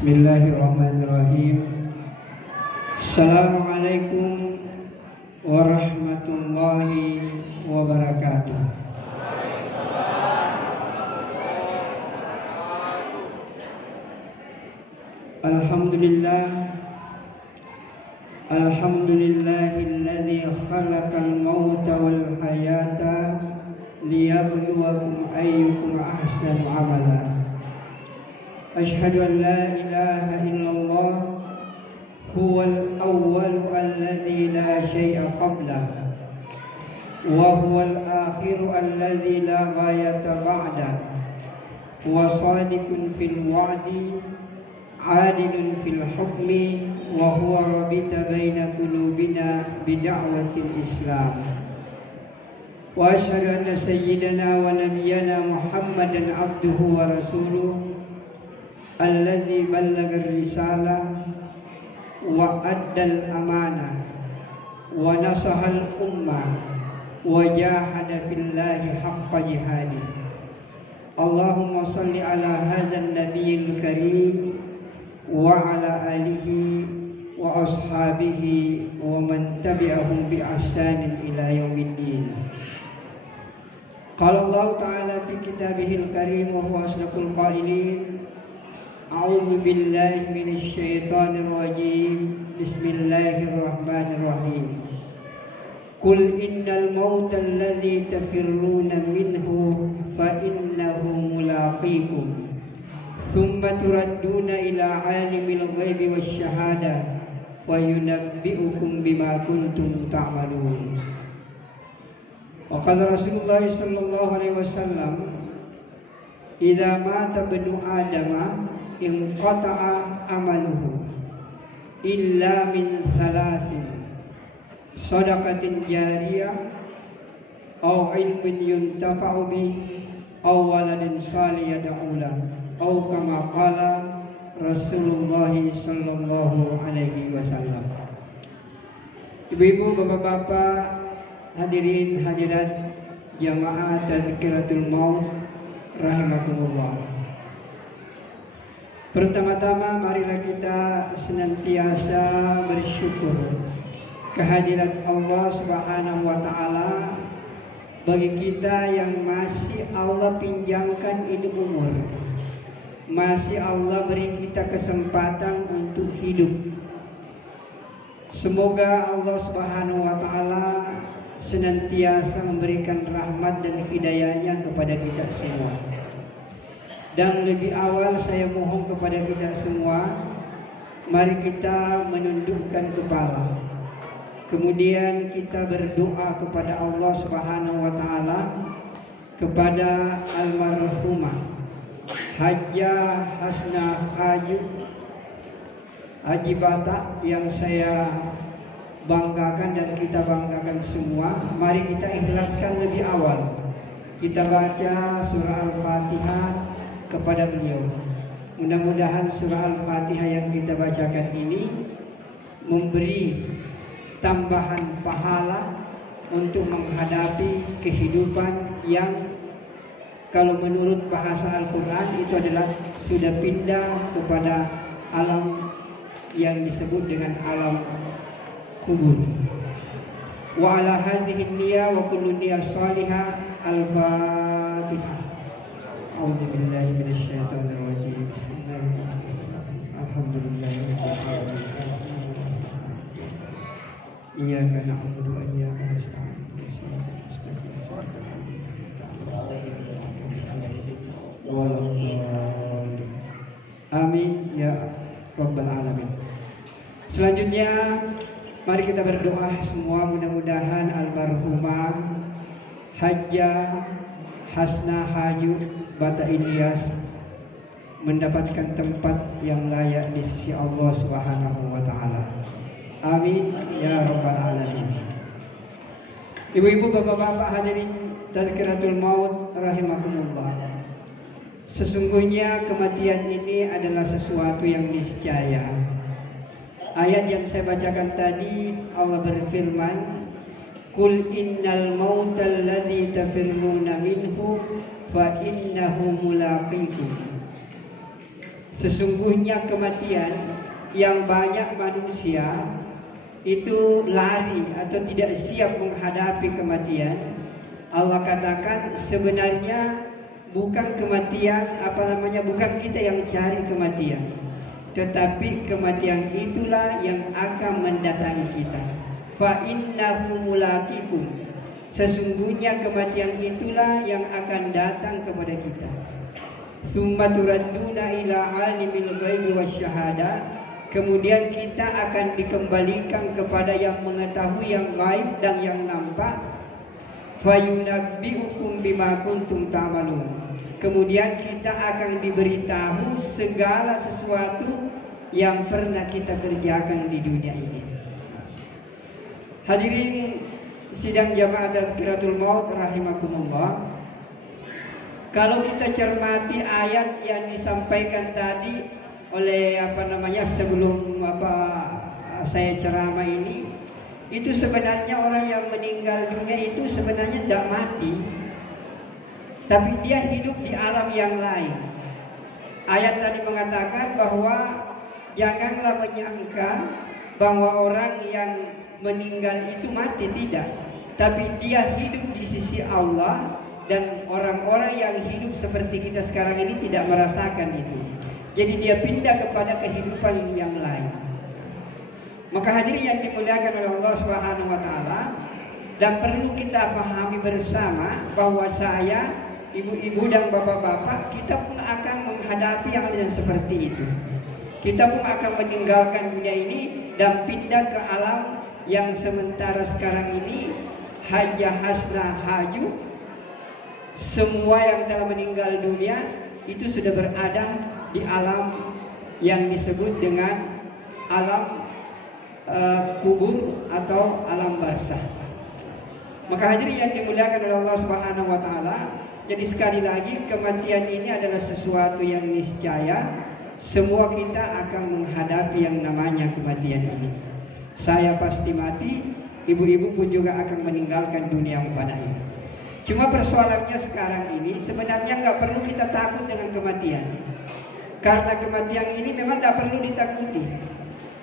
Bismillahirrahmanirrahim. Assalamualaikum warahmatullahi wabarakatuh. Alhamdulillah, alhamdulillahilladzi khalaqal mauta wal hayata liyabluwakum ayyukum ahsanu amala. Ashhadu an la ilaha illallah huwal awwalu alladzi la syai'a qablah wa huwal akhiru alladzi la ghayata ba'dah wa sadiqun fil wa'di adilun fil hukmi wa huwa rabita baina qulubina bida'watil islam. Wa ashhadu anna sayyidana wa nabiyyana Muhammadan abduhu wa rasuluh alladzi ballagha ar-risalah wa addal amanah wa nasahal ummah wa jahada fillahi haqqa jihadih. Allahumma salli ala hadzal nabiyil karim wa ala alihi wa ashabihi wa man tabi'ahum bi ihsanin ila yaumiddin. Qala Allah ta'ala fi kitabihil karim wa huwa asdaqul qailin. A'udzu billahi minasy syaithanir rajim. Bismillahirrahmanirrahim. Qul innal mauta alladzi tafirruna minhu fa innahu mulaqikum thumma turadduna ila 'alimil ghaibi wasyahadah wa yunabbi'ukum bima kuntum ta'malun. Wa qala Rasulullah sallallahu alaihi wasallam, idza mata ibnu adama inqata'a amaluhu illa min thalathin shadaqatin jariyah aw ilmin yuntafa'u bih aw waladin salih yad'u lahu aw kama qala Rasulullah sallallahu alaihi wasallam. Ibu-ibu, bapak-bapak, hadirin hadirat jamaah tazkiratul maut rahimakumullah. Pertama-tama marilah kita senantiasa bersyukur kehadiran Allah Subhanahu wa taala bagi kita yang masih Allah pinjamkan hidup umur. Masih Allah beri kita kesempatan untuk hidup. Semoga Allah Subhanahu wa taala senantiasa memberikan rahmat dan hidayahnya kepada kita semua. Dan lebih awal saya mohon kepada kita semua, mari kita menundukkan kepala. Kemudian kita berdoa kepada Allah Subhanahu wa taala, kepada almarhumah Hajjah Hasnah Haji Batak yang saya banggakan dan kita banggakan semua. Mari kita ikhlaskan lebih awal. Kita baca surah Al-Fatihah kepada beliau. Mudah-mudahan surah Al-Fatihah yang kita bacakan ini memberi tambahan pahala untuk menghadapi kehidupan yang kalau menurut bahasa Al-Quran itu adalah sudah pindah kepada alam yang disebut dengan alam kubur. Wa ala hadhihi niyya wa kullu niyyah salihah. Al-Fatihah. A'udzu billahi minasy syaithanir rajim. Bismillahirrahmanirrahim. Alhamdulillahirabbil alamin. Iyyaka na'budu wa iyyaka nasta'in. Amin ya rabbal alamin. Selanjutnya mari kita berdoa semua, mudah-mudahan almarhumah Hajjah Hasnah Haji Batak Ilyas mendapatkan tempat yang layak di sisi Allah Subhanahu wa taala. Amin ya rabbal alamin. Ibu-ibu, bapak-bapak, hadirin tazkiratul maut rahimakumullah. Sesungguhnya kematian ini adalah sesuatu yang niscaya. Ayat yang saya bacakan tadi, Allah berfirman, "Qul innal mautal ladzi tafirruna minhu fa innahu mulaqikum." Sesungguhnya kematian yang banyak manusia itu lari atau tidak siap menghadapi kematian. Allah katakan sebenarnya bukan kematian bukan kita yang cari kematian, tetapi kematian itulah yang akan mendatangi kita. Fa innahu mulaqikum, sesungguhnya kematian itulah yang akan datang kepada kita. Tsumma turadduna ila alimil ghaibi wasyahadah, kemudian kita akan dikembalikan kepada yang mengetahui yang gaib dan yang nampak. Fayunabbi'ukum bima kuntum ta'malun, kemudian kita akan diberitahu segala sesuatu yang pernah kita kerjakan di dunia ini. Hadirin sidang jamaah Tazkiratul Maut rahimakumullah, kalau kita cermati ayat yang disampaikan tadi oleh sebelum saya ceramah ini, itu sebenarnya orang yang meninggal dunia itu sebenarnya tidak mati, tapi dia hidup di alam yang lain. Ayat tadi mengatakan bahwa janganlah menyangka bahwa orang yang meninggal itu mati, tidak, tapi dia hidup di sisi Allah. Dan orang-orang yang hidup seperti kita sekarang ini tidak merasakan itu. Jadi dia pindah kepada kehidupan yang lain. Maka hadirin yang dimuliakan oleh Allah Subhanahu wa taala, dan perlu kita pahami bersama bahwa saya, ibu-ibu dan bapak-bapak, kita pun akan menghadapi hal yang seperti itu. Kita pun akan meninggalkan dunia ini dan pindah ke alam yang sementara sekarang ini haja hasna haju. Semua yang telah meninggal dunia itu sudah berada di alam yang disebut dengan alam kubur atau alam barzakh. Maka hadirin yang dimuliakan oleh Allah Subhanahu wa taala, jadi sekali lagi kematian ini adalah sesuatu yang niscaya. Semua kita akan menghadapi yang namanya kematian ini. Saya pasti mati, ibu-ibu pun juga akan meninggalkan dunia pada ini. Cuma persoalannya sekarang ini sebenarnya nggak perlu kita takut dengan kematian, karena kematian ini memang nggak perlu ditakuti.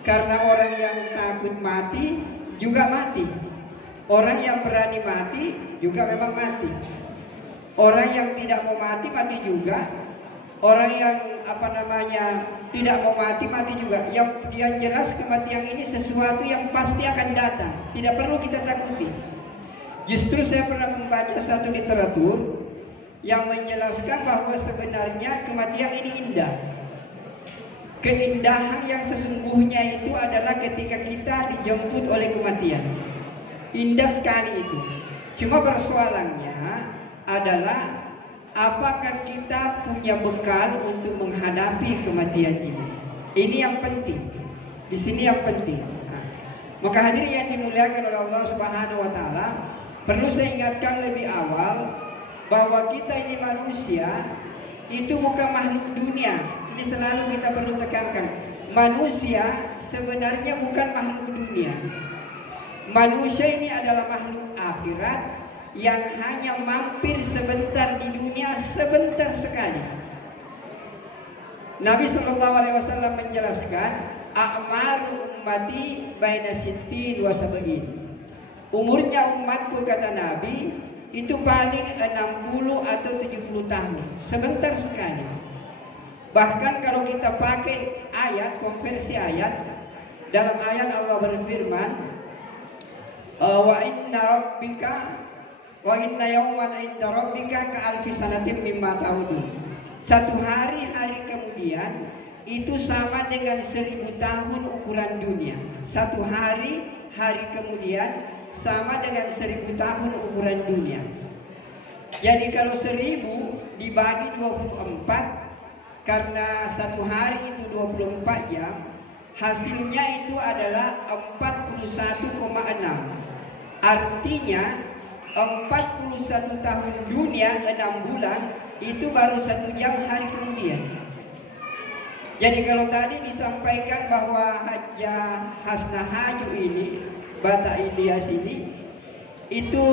Karena orang yang takut mati juga mati, orang yang berani mati juga memang mati, orang yang tidak mau mati mati juga, orang yang tidak mau mati mati juga. Yang jelas kematian ini sesuatu yang pasti akan datang, tidak perlu kita takuti. Justru saya pernah membaca satu literatur yang menjelaskan bahwa sebenarnya kematian ini indah. Keindahan yang sesungguhnya itu adalah ketika kita dijemput oleh kematian. Indah sekali itu. Cuma persoalannya adalah apakah kita punya bekal untuk menghadapi kematian ini. Ini yang penting. Di sini yang penting. Maka hadirin yang dimuliakan oleh Allah Subhanahu wa taala, perlu saya ingatkan lebih awal bahwa kita ini manusia, itu bukan makhluk dunia. Ini selalu kita perlu tekankan. Manusia sebenarnya bukan makhluk dunia. Manusia ini adalah makhluk akhirat yang hanya mampir sebentar di dunia, sebentar sekali. Nabi SAW menjelaskan, a'maru ummati baina sittin wa sab'in. Umurnya umatku, kata Nabi, itu paling 60 atau 70 tahun, sebentar sekali. Bahkan kalau kita pakai ayat, konversi ayat, dalam ayat Allah berfirman, wa inna yawman inda rabbika ka alfi sanatin mimma ta'udun. Satu hari kemudian itu sama dengan 1000 tahun ukuran dunia. Satu hari kemudian sama dengan 1000 tahun ukuran dunia. Jadi kalau 1000 dibagi 24, karena satu hari itu 24 jam, hasilnya itu adalah 41,6. Artinya 41 tahun dunia 6 bulan itu baru 1 jam hari kemudian. Jadi kalau tadi disampaikan bahwa Haja Hasnah Haju ini, Batak Ilyas ini, itu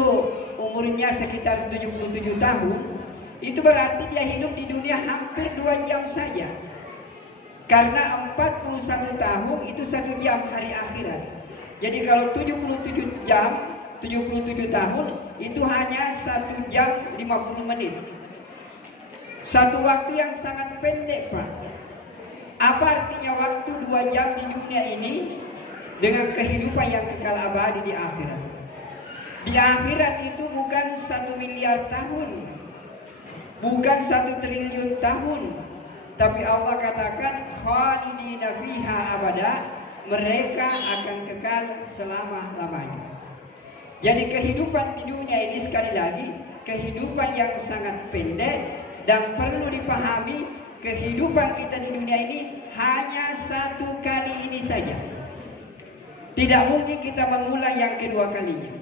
umurnya sekitar 77 tahun, itu berarti dia hidup di dunia hampir 2 jam saja. Karena 41 tahun itu 1 jam hari akhirat. Jadi kalau 77 jam, 77 tahun itu hanya 1 jam 50 menit. Satu waktu yang sangat pendek, Pak. Apa artinya waktu 2 jam di dunia ini dengan kehidupan yang kekal abadi di akhirat? Di akhirat itu bukan 1 miliar tahun, bukan 1 triliun tahun, tapi Allah katakan khalidina fiha abada, mereka akan kekal selama-lamanya. Jadi kehidupan di dunia ini sekali lagi kehidupan yang sangat pendek, dan perlu dipahami kehidupan kita di dunia ini hanya 1 kali ini saja. Tidak mungkin kita mengulang yang kedua kalinya.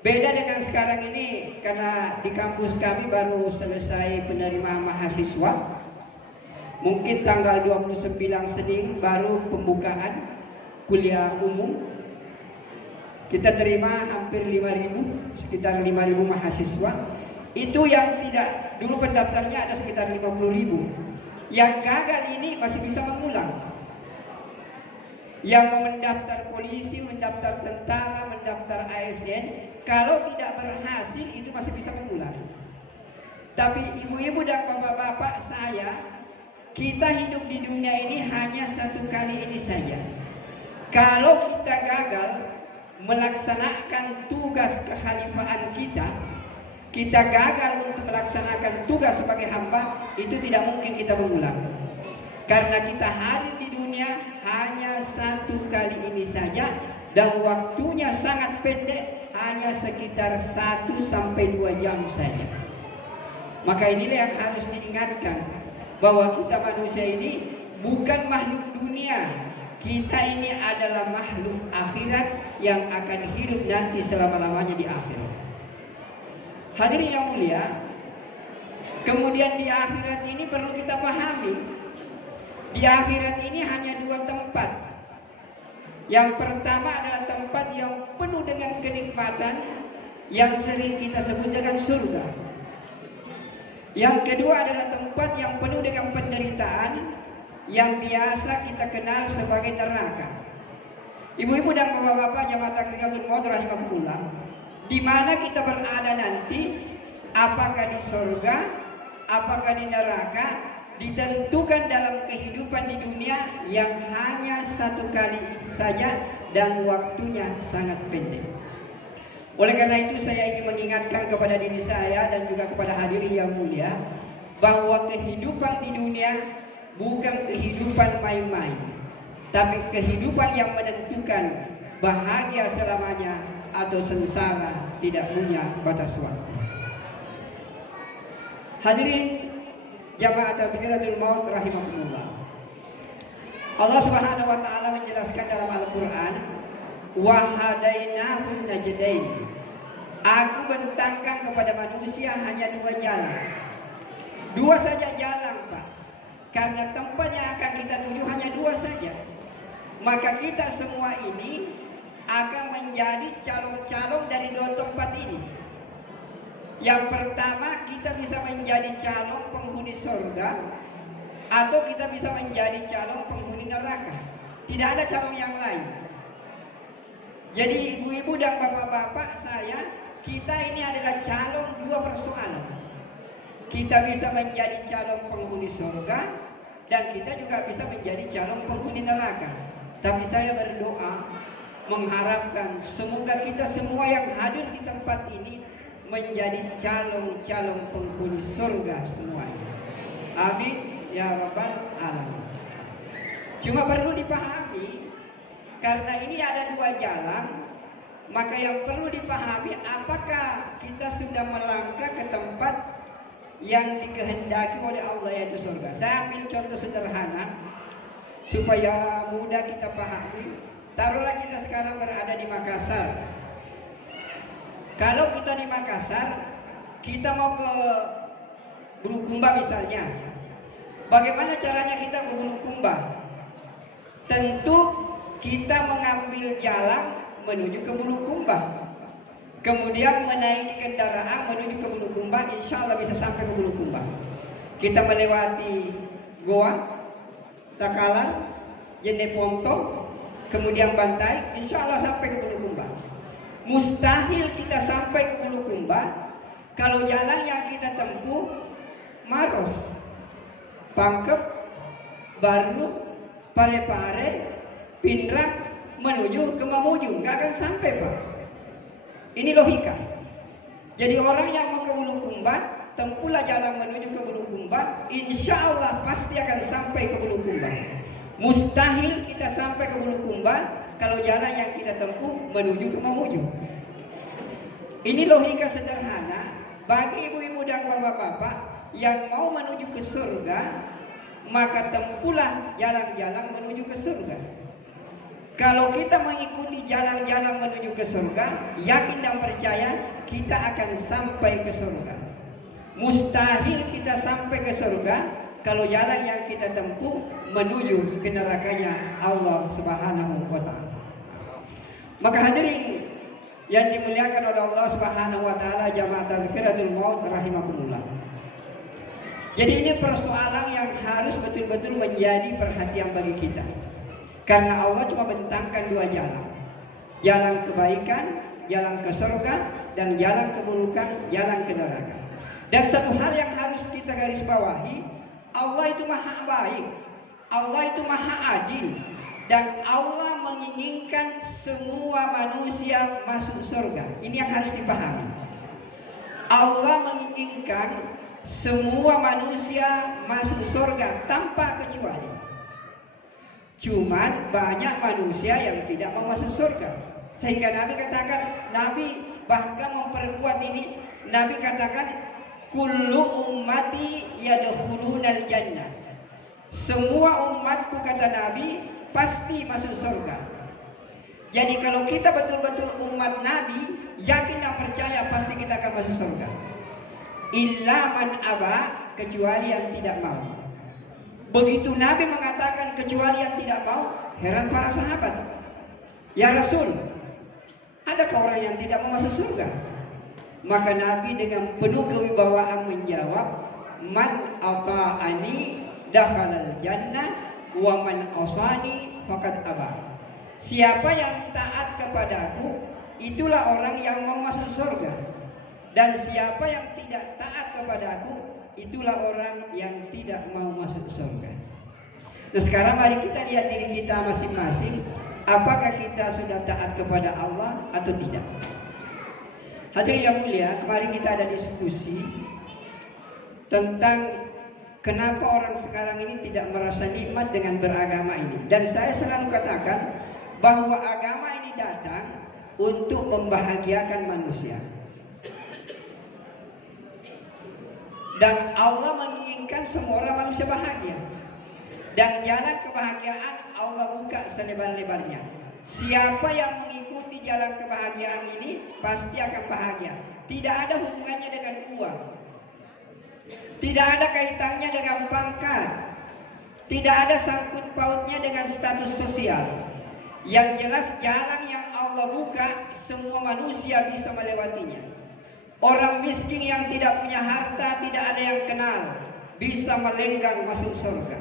Beda dengan sekarang ini, karena di kampus kami baru selesai penerimaan mahasiswa. Mungkin tanggal 29 Senin baru pembukaan kuliah umum. Kita terima hampir 5.000, sekitar 5.000 mahasiswa. Itu yang tidak, dulu pendaftarnya ada sekitar 50.000. Yang gagal ini masih bisa mengulang. Yang mau mendaftar polisi, mendaftar tentara, mendaftar ASN, kalau tidak berhasil itu masih bisa mengulang. Tapi ibu-ibu dan bapak-bapak saya, kita hidup di dunia ini hanya 1 kali ini saja. Kalau kita gagal melaksanakan tugas kekhalifahan kita gagal untuk melaksanakan tugas sebagai hamba, itu tidak mungkin kita mengulang. Karena kita hadir di dunia hanya 1 kali ini saja, dan waktunya sangat pendek, hanya sekitar 1 sampai 2 jam saja. Maka inilah yang harus diingatkan, bahwa kita manusia ini bukan makhluk dunia. Kita ini adalah makhluk akhirat yang akan hidup nanti selama-lamanya di akhirat. Hadirin yang mulia, kemudian di akhirat ini perlu kita pahami, di akhirat ini hanya 2 tempat. Yang pertama adalah tempat yang penuh dengan kenikmatan, yang sering kita sebut dengan surga. Yang kedua adalah tempat yang penuh dengan penderitaan, yang biasa kita kenal sebagai neraka. Ibu-ibu dan bapak-bapak jamaah takbiratul maut rahimahullah, di mana kita berada nanti, apakah di surga, apakah di neraka, ditentukan dalam kehidupan di dunia yang hanya 1 kali saja dan waktunya sangat pendek. Oleh karena itu saya ingin mengingatkan kepada diri saya dan juga kepada hadirin yang mulia, bahwa kehidupan di dunia bukan kehidupan main-main, tapi kehidupan yang menentukan bahagia selamanya atau sengsara tidak punya batas waktu. Hadirin jamaah takbiratul maut rahimahumullah, Allah Subhanahu wa taala menjelaskan dalam Al-Qur'an, wa hadainahun najdain, aku bentangkan kepada manusia hanya 2 jalan. 2 saja jalan, Pak. Karena tempat yang akan kita tuju hanya 2 saja. Maka kita semua ini akan menjadi calon-calon dari 2 tempat ini. Yang pertama, kita bisa menjadi calon penghuni surga, atau kita bisa menjadi calon penghuni neraka. Tidak ada calon yang lain. Jadi ibu-ibu dan bapak-bapak saya, kita ini adalah calon 2 persoalan. Kita bisa menjadi calon penghuni surga, dan kita juga bisa menjadi calon penghuni neraka. Tapi saya berdoa, mengharapkan semoga kita semua yang hadir di tempat ini menjadi calon-calon penghuni surga semuanya. Amin ya rabbal alamin. Cuma perlu dipahami, karena ini ada 2 jalan, maka yang perlu dipahami, apakah kita sudah melangkah ke tempat yang dikehendaki oleh Allah, yaitu surga. Saya ambil contoh sederhana supaya mudah kita pahami. Taruhlah kita sekarang berada di Makassar. Kalau kita di Makassar, kita mau ke Bulukumba misalnya. Bagaimana caranya kita ke Bulukumba? Tentu kita mengambil jalan menuju ke Bulukumba, kemudian menaiki kendaraan menuju ke Bulukumba, insya Allah bisa sampai ke Bulukumba. Kita melewati Goa, Takalar, Jeneponto, kemudian Bantai, insya Allah sampai ke Bulukumba. Mustahil kita sampai ke Bulukumba kalau jalan yang kita tempuh Maros, Pangkep, Baru, Parepare, Pindrang menuju ke Mamuju, nggak akan sampai Pak. Ini logika. Jadi orang yang mau ke Bulukumba, tempuhlah jalan menuju ke Bulukumba, insya Allah pasti akan sampai ke Bulukumba. Mustahil kita sampai ke Bulukumba kalau jalan yang kita tempuh menuju ke Mamuju. Ini logika sederhana bagi ibu-ibu dan bapak-bapak yang mau menuju ke surga, maka tempuhlah jalan-jalan menuju ke surga. Kalau kita mengikuti jalan-jalan menuju ke surga, yakin dan percaya kita akan sampai ke surga. Mustahil kita sampai ke surga kalau jalan yang kita tempuh menuju ke nerakanya Allah Subhanahu wa taala. Maka hadirin yang dimuliakan oleh Allah Subhanahu wa taala, jamaah tazkiratul maut rahimakumullah. Jadi ini persoalan yang harus betul-betul menjadi perhatian bagi kita. Karena Allah cuma bentangkan dua jalan. Jalan kebaikan, jalan ke surga, dan jalan keburukan, jalan ke neraka. Dan satu hal yang harus kita garis bawahi, Allah itu maha baik, Allah itu maha adil, dan Allah menginginkan semua manusia masuk surga. Ini yang harus dipahami. Allah menginginkan semua manusia masuk surga tanpa kecuali. Cuman banyak manusia yang tidak mau masuk surga. Sehingga Nabi katakan, Nabi bahkan memperkuat ini. Nabi katakan, kullu ummati yadkhulunal jannah. Semua umatku, kata Nabi, pasti masuk surga. Jadi kalau kita betul-betul umat Nabi, yakin dan percaya pasti kita akan masuk surga. Illa man aba, kecuali yang tidak mau. Begitu Nabi mengatakan kecuali yang tidak mau, heran para sahabat. Ya Rasul, adakah orang yang tidak mau masuk surga? Maka Nabi dengan penuh kewibawaan menjawab, man ata'ani dakhalal jannah wa man asani faqad aba. Siapa yang taat kepadaku, itulah orang yang mau masuk surga. Dan siapa yang tidak taat kepadaku, itulah orang yang tidak mau masuk surga. Nah sekarang mari kita lihat diri kita masing-masing. Apakah kita sudah taat kepada Allah atau tidak? Hadirin yang mulia, kemarin kita ada diskusi tentang kenapa orang sekarang ini tidak merasa nikmat dengan beragama ini. Dan saya selalu katakan bahwa agama ini datang untuk membahagiakan manusia. Dan Allah menginginkan semua orang manusia bahagia. Dan jalan kebahagiaan Allah buka selebar-lebarnya. Siapa yang mengikuti jalan kebahagiaan ini pasti akan bahagia. Tidak ada hubungannya dengan uang. Tidak ada kaitannya dengan pangkat. Tidak ada sangkut pautnya dengan status sosial. Yang jelas jalan yang Allah buka, semua manusia bisa melewatinya. Orang miskin yang tidak punya harta, tidak ada yang kenal, bisa melenggang masuk surga.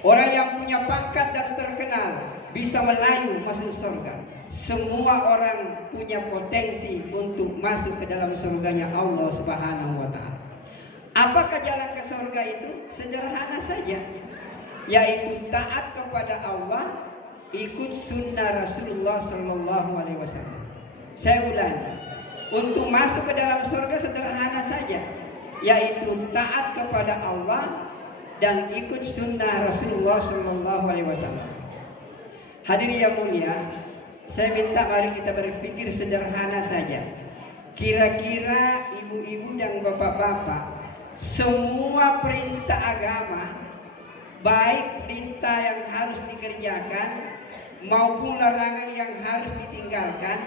Orang yang punya pangkat dan terkenal, bisa melayu masuk surga. Semua orang punya potensi untuk masuk ke dalam surganya Allah Subhanahu wa ta'ala. Apakah jalan ke surga itu? Sederhana saja, yaitu taat kepada Allah, ikut sunnah Rasulullah Sallallahu Alaihi Wasallam. Saya ulangi, untuk masuk ke dalam surga sederhana saja, yaitu taat kepada Allah dan ikut sunnah Rasulullah Sallallahu Alaihi Wasallam. Hadirin yang mulia, saya minta mari kita berpikir sederhana saja. Kira-kira ibu-ibu dan bapak-bapak, semua perintah agama, baik perintah yang harus dikerjakan maupun larangan yang harus ditinggalkan,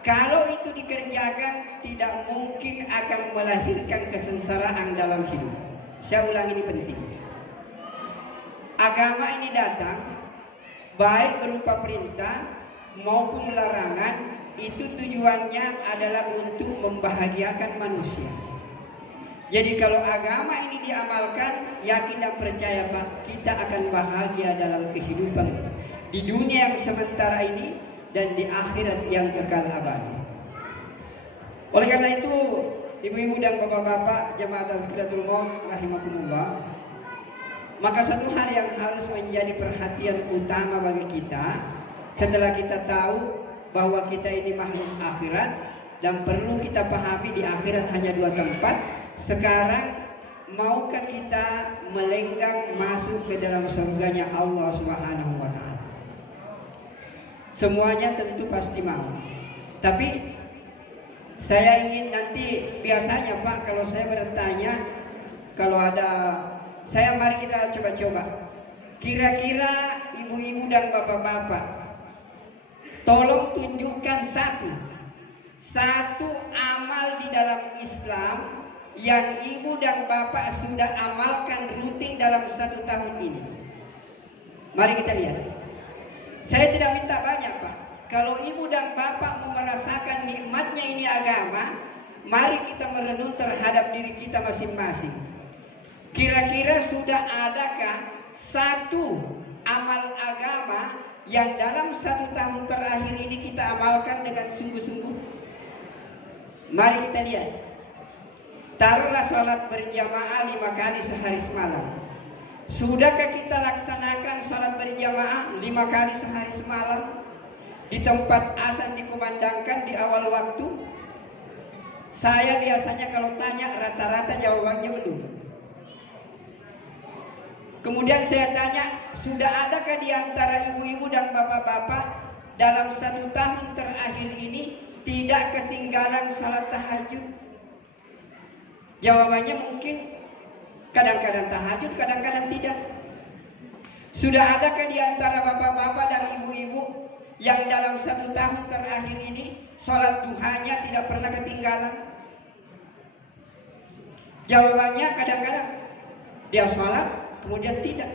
kalau itu dikerjakan tidak mungkin akan melahirkan kesengsaraan dalam hidup. Saya ulang, ini penting. Agama ini datang baik berupa perintah maupun larangan, itu tujuannya adalah untuk membahagiakan manusia. Jadi kalau agama ini diamalkan, yakin dan percaya Pak, kita akan bahagia dalam kehidupan di dunia yang sementara ini dan di akhirat yang kekal abadi. Oleh karena itu, ibu-ibu dan bapak-bapak jemaah Tazkiratul Maut rahimakumullah, maka satu hal yang harus menjadi perhatian utama bagi kita setelah kita tahu bahwa kita ini makhluk akhirat dan perlu kita pahami di akhirat hanya dua tempat. Sekarang maukah kita melenggang masuk ke dalam surganya Allah Subhanahu wa taala? Semuanya tentu pasti mau. Tapi saya ingin nanti, biasanya Pak, kalau saya bertanya, kalau ada, mari kita coba-coba. Kira-kira ibu-ibu dan bapak-bapak, tolong tunjukkan satu amal di dalam Islam yang ibu dan bapak sudah amalkan rutin dalam 1 tahun ini. Mari kita lihat. Saya tidak minta banyak Pak. Kalau ibu dan bapak mau merasakan nikmatnya ini agama, mari kita merenung terhadap diri kita masing-masing. Kira-kira sudah adakah satu amal agama yang dalam 1 tahun terakhir ini kita amalkan dengan sungguh-sungguh? Mari kita lihat. Taruhlah sholat berjamaah 5 kali sehari semalam. Sudahkah kita laksanakan sholat berjamaah 5 kali sehari semalam di tempat azan dikumandangkan di awal waktu? Saya biasanya kalau tanya rata-rata jawabannya belum. Kemudian saya tanya, sudah adakah di antara ibu-ibu dan bapak-bapak dalam 1 tahun terakhir ini tidak ketinggalan sholat tahajud? Jawabannya mungkin kadang-kadang tahajud, kadang-kadang tidak. Sudah adakah di antara bapak-bapak dan ibu-ibu yang dalam 1 tahun terakhir ini sholat duhanya tidak pernah ketinggalan? Jawabannya kadang-kadang dia sholat, kemudian tidak.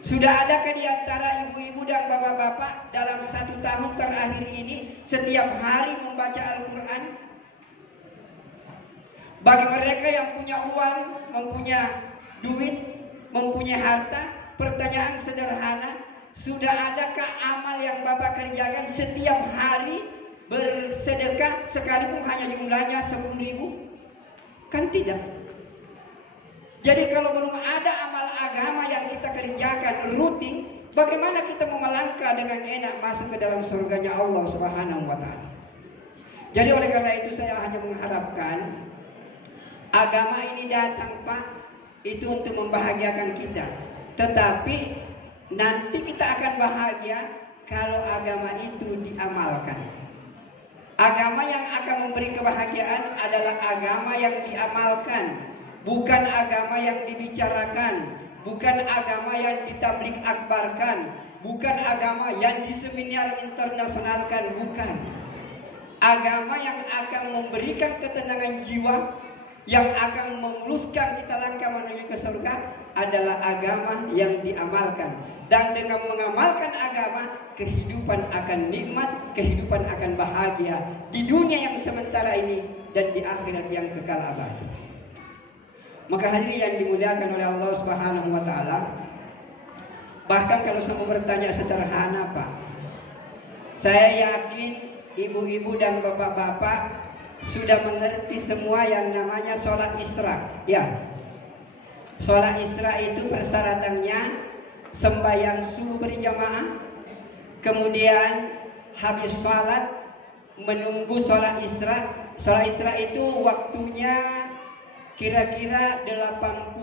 Sudah adakah di antara ibu-ibu dan bapak-bapak dalam 1 tahun terakhir ini setiap hari membaca Al-Quran? Bagi mereka yang punya uang, mempunyai duit, mempunyai harta, pertanyaan sederhana, sudah adakah amal yang Bapak kerjakan setiap hari bersedekah sekalipun hanya jumlahnya 10.000? Kan tidak. Jadi kalau belum ada amal agama yang kita kerjakan rutin, bagaimana kita mau melangkah dengan enak masuk ke dalam surganya Allah Subhanahu wa taala? Jadi oleh karena itu saya hanya mengharapkan agama ini datang Pak, itu untuk membahagiakan kita. Tetapi nanti kita akan bahagia kalau agama itu diamalkan. Agama yang akan memberi kebahagiaan adalah agama yang diamalkan, bukan agama yang dibicarakan, bukan agama yang ditablik akbarkan, bukan agama yang diseminar internasionalkan, bukan. Agama yang akan memberikan ketenangan jiwa, yang akan memuluskan kita langkah menuju ke surga adalah agama yang diamalkan. Dan dengan mengamalkan agama, kehidupan akan nikmat, kehidupan akan bahagia di dunia yang sementara ini dan di akhirat yang kekal abadi. Maka hadirin yang dimuliakan oleh Allah Subhanahu wa taala, bahkan kalau saya mau bertanya sederhana Pak, saya yakin ibu-ibu dan bapak-bapak sudah mengerti semua yang namanya sholat isra. Ya, sholat isra itu persyaratannya sembahyang subuh berjamaah, kemudian habis sholat menunggu sholat isra. Sholat isra itu waktunya kira-kira 80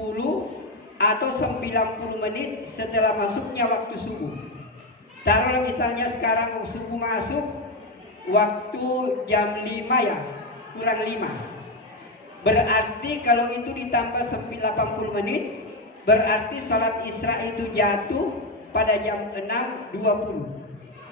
atau 90 menit setelah masuknya waktu subuh. Taruhlah misalnya sekarang subuh masuk waktu jam 5 ya, kurang 5. Berarti kalau itu ditambah 80 menit, berarti sholat isra itu jatuh pada jam 6.20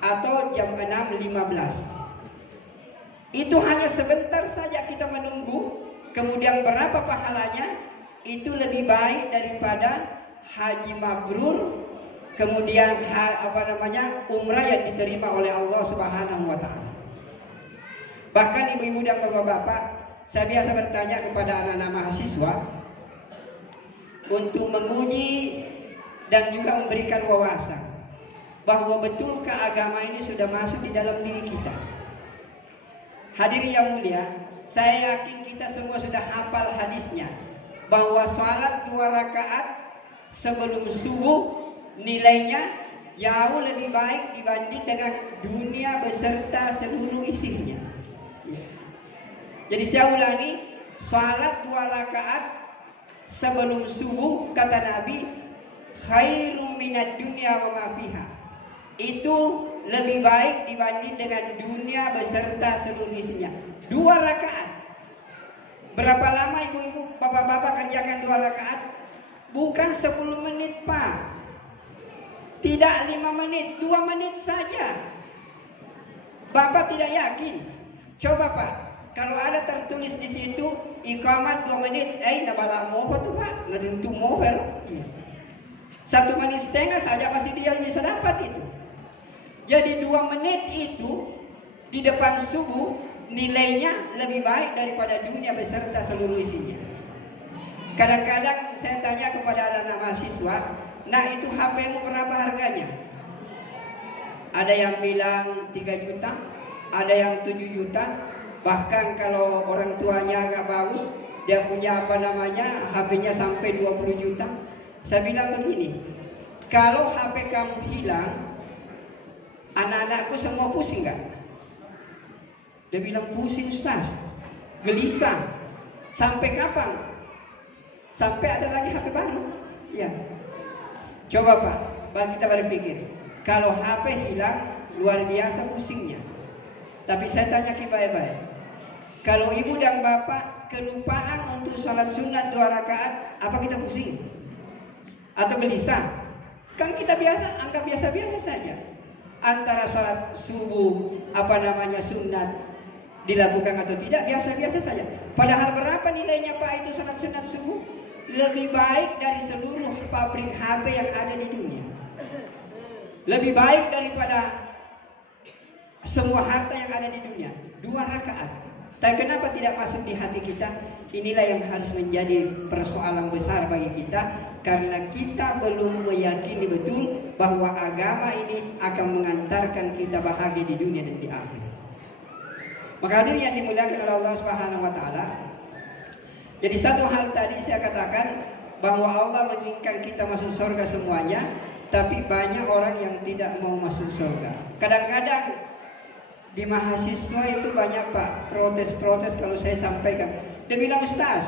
atau jam 6.15. Itu hanya sebentar saja kita menunggu. Kemudian berapa pahalanya? Itu lebih baik daripada haji mabrur, kemudian umrah yang diterima oleh Allah Subhanahu wa taala. Bahkan ibu-ibu dan bapak-bapak, saya biasa bertanya kepada anak-anak mahasiswa untuk menguji dan juga memberikan wawasan bahwa betulkah agama ini sudah masuk di dalam diri kita. Hadirin yang mulia, saya yakin kita semua sudah hafal hadisnya bahwa salat 2 rakaat sebelum subuh nilainya jauh lebih baik dibanding dengan dunia beserta seluruh isinya. Jadi saya ulangi, salat 2 rakaat sebelum subuh kata Nabi, khairum minad dunya wa ma fiha. Itu lebih baik dibanding dengan dunia beserta seluruh isinya. 2 rakaat. Berapa lama ibu-ibu, bapak-bapak kerjakan 2 rakaat? Bukan 10 menit, Pak. Tidak 5 menit, 2 menit saja. Bapak tidak yakin? Coba Pak, kalau ada tertulis di situ iqamat 2 menit, nabala mau apa tuh Pak? Ngedentu mau iya. 1 menit setengah saja masih dia bisa dapat itu. Jadi 2 menit itu di depan subuh nilainya lebih baik daripada dunia beserta seluruh isinya. Kadang-kadang saya tanya kepada anak-anak mahasiswa, nah itu HP-mu berapa harganya? Ada yang bilang 3 juta, ada yang 7 juta. Bahkan kalau orang tuanya agak bagus, dia punya HP-nya sampai 20 juta. Saya bilang begini, kalau HP kamu hilang, anak-anakku semua pusing gak? Dia bilang pusing Ustaz, gelisah. Sampai kapan? Sampai ada lagi HP baru. Ya. Coba Pak, kita berpikir, kalau HP hilang luar biasa pusingnya. Tapi saya tanya baik-baik, kalau ibu dan bapak kelupaan untuk salat sunat 2 rakaat, apa kita pusing? Atau gelisah? Kan kita anggap biasa-biasa saja. Antara salat subuh sunat dilakukan atau tidak, biasa-biasa saja. Padahal berapa nilainya Pak itu salat sunat subuh? Lebih baik dari seluruh pabrik HP yang ada di dunia. Lebih baik daripada semua harta yang ada di dunia. 2 rakaat. Tapi kenapa tidak masuk di hati kita? Inilah yang harus menjadi persoalan besar bagi kita, karena kita belum meyakini betul bahwa agama ini akan mengantarkan kita bahagia di dunia dan di akhirat. Maka hadirin yang dimuliakan oleh Allah Subhanahu wa taala, jadi satu hal tadi saya katakan bahwa Allah menginginkan kita masuk surga semuanya, tapi banyak orang yang tidak mau masuk surga. Kadang-kadang di mahasiswa itu banyak Pak protes-protes kalau saya sampaikan. Dia bilang, Ustaz,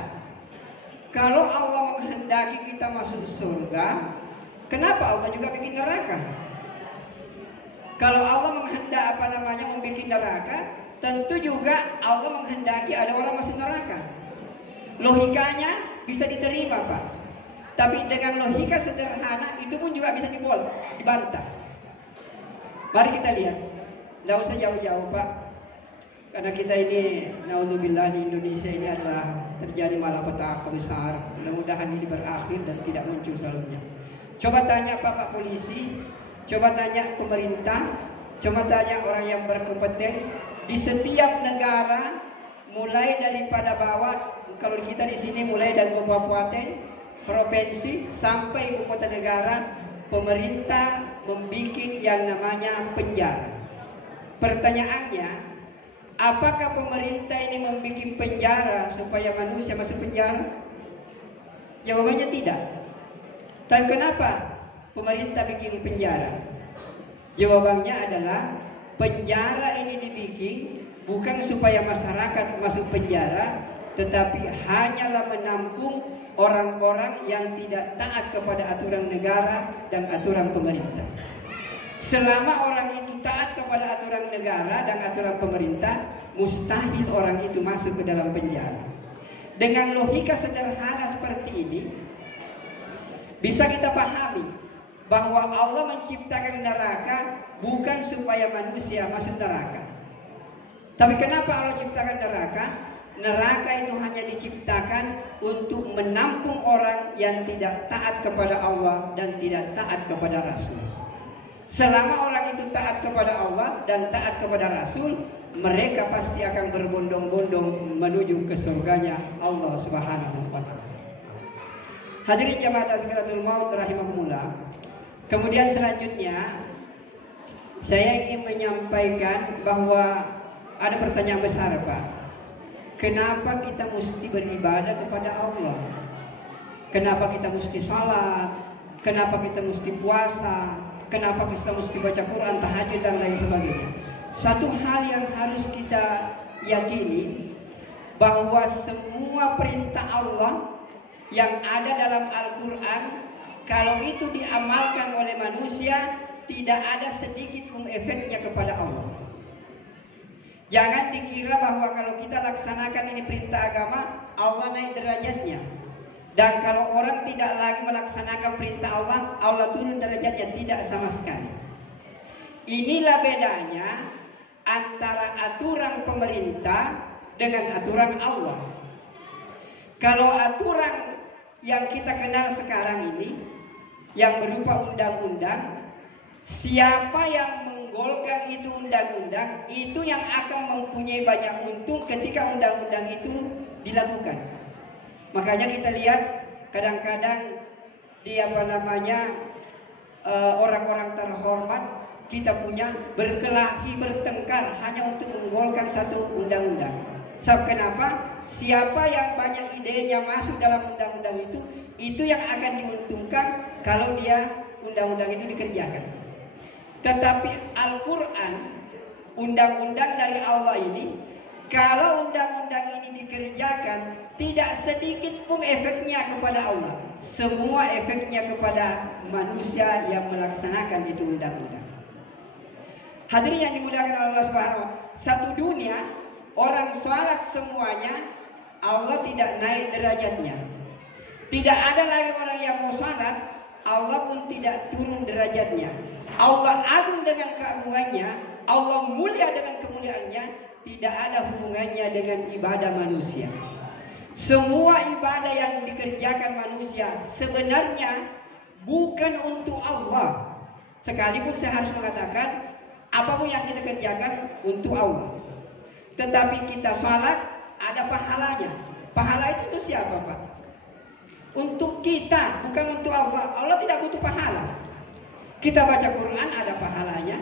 kalau Allah menghendaki kita masuk surga, kenapa Allah juga bikin neraka? Kalau Allah menghendak membuat neraka, tentu juga Allah menghendaki ada orang masuk neraka. Logikanya bisa diterima Pak, tapi dengan logika sederhana itu pun juga bisa dibantah. Mari kita lihat, tidak usah jauh-jauh Pak, karena kita ini naudzubillah di Indonesia ini adalah terjadi malapetaka besar. Mudah-mudahan ini berakhir dan tidak muncul selanjutnya. Coba tanya Pak polisi, coba tanya pemerintah, coba tanya orang yang berkompeten di setiap negara, mulai daripada bawah. Kalau kita di sini mulai dari kabupaten, provinsi sampai ibu kota negara, pemerintah membuat yang namanya penjara. Pertanyaannya, apakah pemerintah ini membuat penjara supaya manusia masuk penjara? Jawabannya tidak. Tapi kenapa pemerintah bikin penjara? Jawabannya adalah penjara ini dibikin bukan supaya masyarakat masuk penjara, tetapi hanyalah menampung orang-orang yang tidak taat kepada aturan negara dan aturan pemerintah. Selama orang itu taat kepada aturan negara dan aturan pemerintah, mustahil orang itu masuk ke dalam penjara. Dengan logika sederhana seperti ini, bisa kita pahami bahwa Allah menciptakan neraka bukan supaya manusia masuk neraka. Tapi kenapa Allah ciptakan neraka? Neraka itu hanya diciptakan untuk menampung orang yang tidak taat kepada Allah dan tidak taat kepada Rasul. Selama orang itu taat kepada Allah dan taat kepada Rasul, mereka pasti akan berbondong-bondong menuju ke surganya Allah Subhanahu wa taala. Hadirin jamaah Tazkiratul Maut rahimakumullah. Kemudian selanjutnya saya ingin menyampaikan bahwa ada pertanyaan besar, Pak. Kenapa kita mesti beribadah kepada Allah? Kenapa kita mesti salat? Kenapa kita mesti puasa? Kenapa kita mesti baca Quran, tahajud dan lain sebagainya? Satu hal yang harus kita yakini, bahwa semua perintah Allah yang ada dalam Al-Quran, kalau itu diamalkan oleh manusia, tidak ada sedikit pun efeknya kepada Allah. Jangan dikira bahwa kalau kita laksanakan ini perintah agama, Allah naik derajatnya. Dan kalau orang tidak lagi melaksanakan perintah Allah, Allah turun derajatnya. Tidak sama sekali. Inilah bedanya antara aturan pemerintah dengan aturan Allah. Kalau aturan yang kita kenal sekarang ini, yang berupa undang-undang, siapa yang menggolkan itu undang-undang, itu yang akan mempunyai banyak untung ketika undang-undang itu dilakukan. Makanya kita lihat kadang-kadang di orang-orang terhormat kita punya berkelahi, bertengkar hanya untuk menggolkan satu undang-undang. Sebab kenapa? Siapa yang banyak idenya masuk dalam undang-undang itu yang akan diuntungkan kalau dia undang-undang itu dikerjakan. Tetapi Al-Quran, undang-undang dari Allah ini, kalau undang-undang ini dikerjakan, tidak sedikit pun efeknya kepada Allah. Semua efeknya kepada manusia yang melaksanakan itu undang-undang. Hadirin yang dimuliakan Allah Subhanahu wa taala, satu dunia orang salat semuanya, Allah tidak naik derajatnya. Tidak ada lagi orang yang mau salat, Allah pun tidak turun derajatnya. Allah agung dengan keagungannya, Allah mulia dengan kemuliaannya, tidak ada hubungannya dengan ibadah manusia. Semua ibadah yang dikerjakan manusia sebenarnya bukan untuk Allah. Sekalipun saya harus mengatakan apapun yang kita kerjakan untuk Allah. Tetapi kita salat ada pahalanya. Pahala itu untuk siapa, Pak? Untuk kita, bukan untuk Allah. Allah tidak butuh pahala. Kita baca Quran ada pahalanya.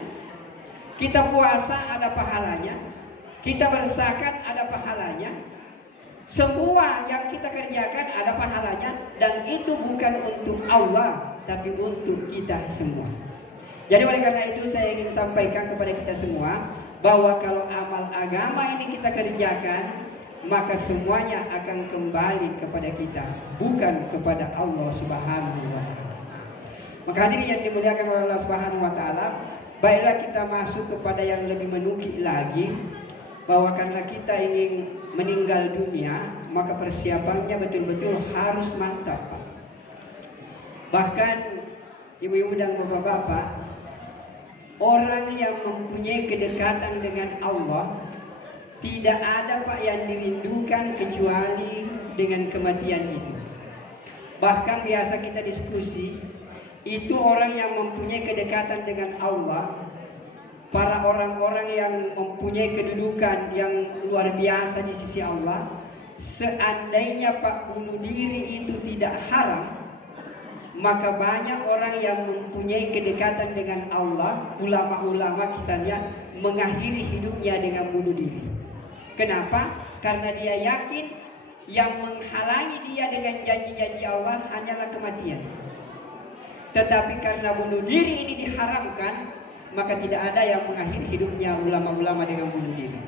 Kita puasa ada pahalanya. Kita berzakat ada pahalanya. Semua yang kita kerjakan ada pahalanya, dan itu bukan untuk Allah, tapi untuk kita semua. Jadi oleh karena itu saya ingin sampaikan kepada kita semua bahwa kalau amal agama ini kita kerjakan, maka semuanya akan kembali kepada kita, bukan kepada Allah Subhanahu wa taala. Maka hadirin yang dimuliakan oleh Allah Subhanahu wa taala, baiklah kita masuk kepada yang lebih menukik lagi, bahwa karena kita ingin meninggal dunia, maka persiapannya betul-betul harus mantap, Pak. Bahkan ibu-ibu dan bapak-bapak, orang yang mempunyai kedekatan dengan Allah, tidak ada, Pak, yang dirindukan kecuali dengan kematian itu. Bahkan biasa kita diskusi, itu orang yang mempunyai kedekatan dengan Allah, para orang-orang yang mempunyai kedudukan yang luar biasa di sisi Allah, seandainya, Pak, bunuh diri itu tidak haram, maka banyak orang yang mempunyai kedekatan dengan Allah, ulama-ulama kisahnya, mengakhiri hidupnya dengan bunuh diri. Kenapa? Karena dia yakin yang menghalangi dia dengan janji-janji Allah hanyalah kematian. Tetapi karena bunuh diri ini diharamkan, maka tidak ada yang mengakhiri hidupnya ulama-ulama dengan bunuh diri.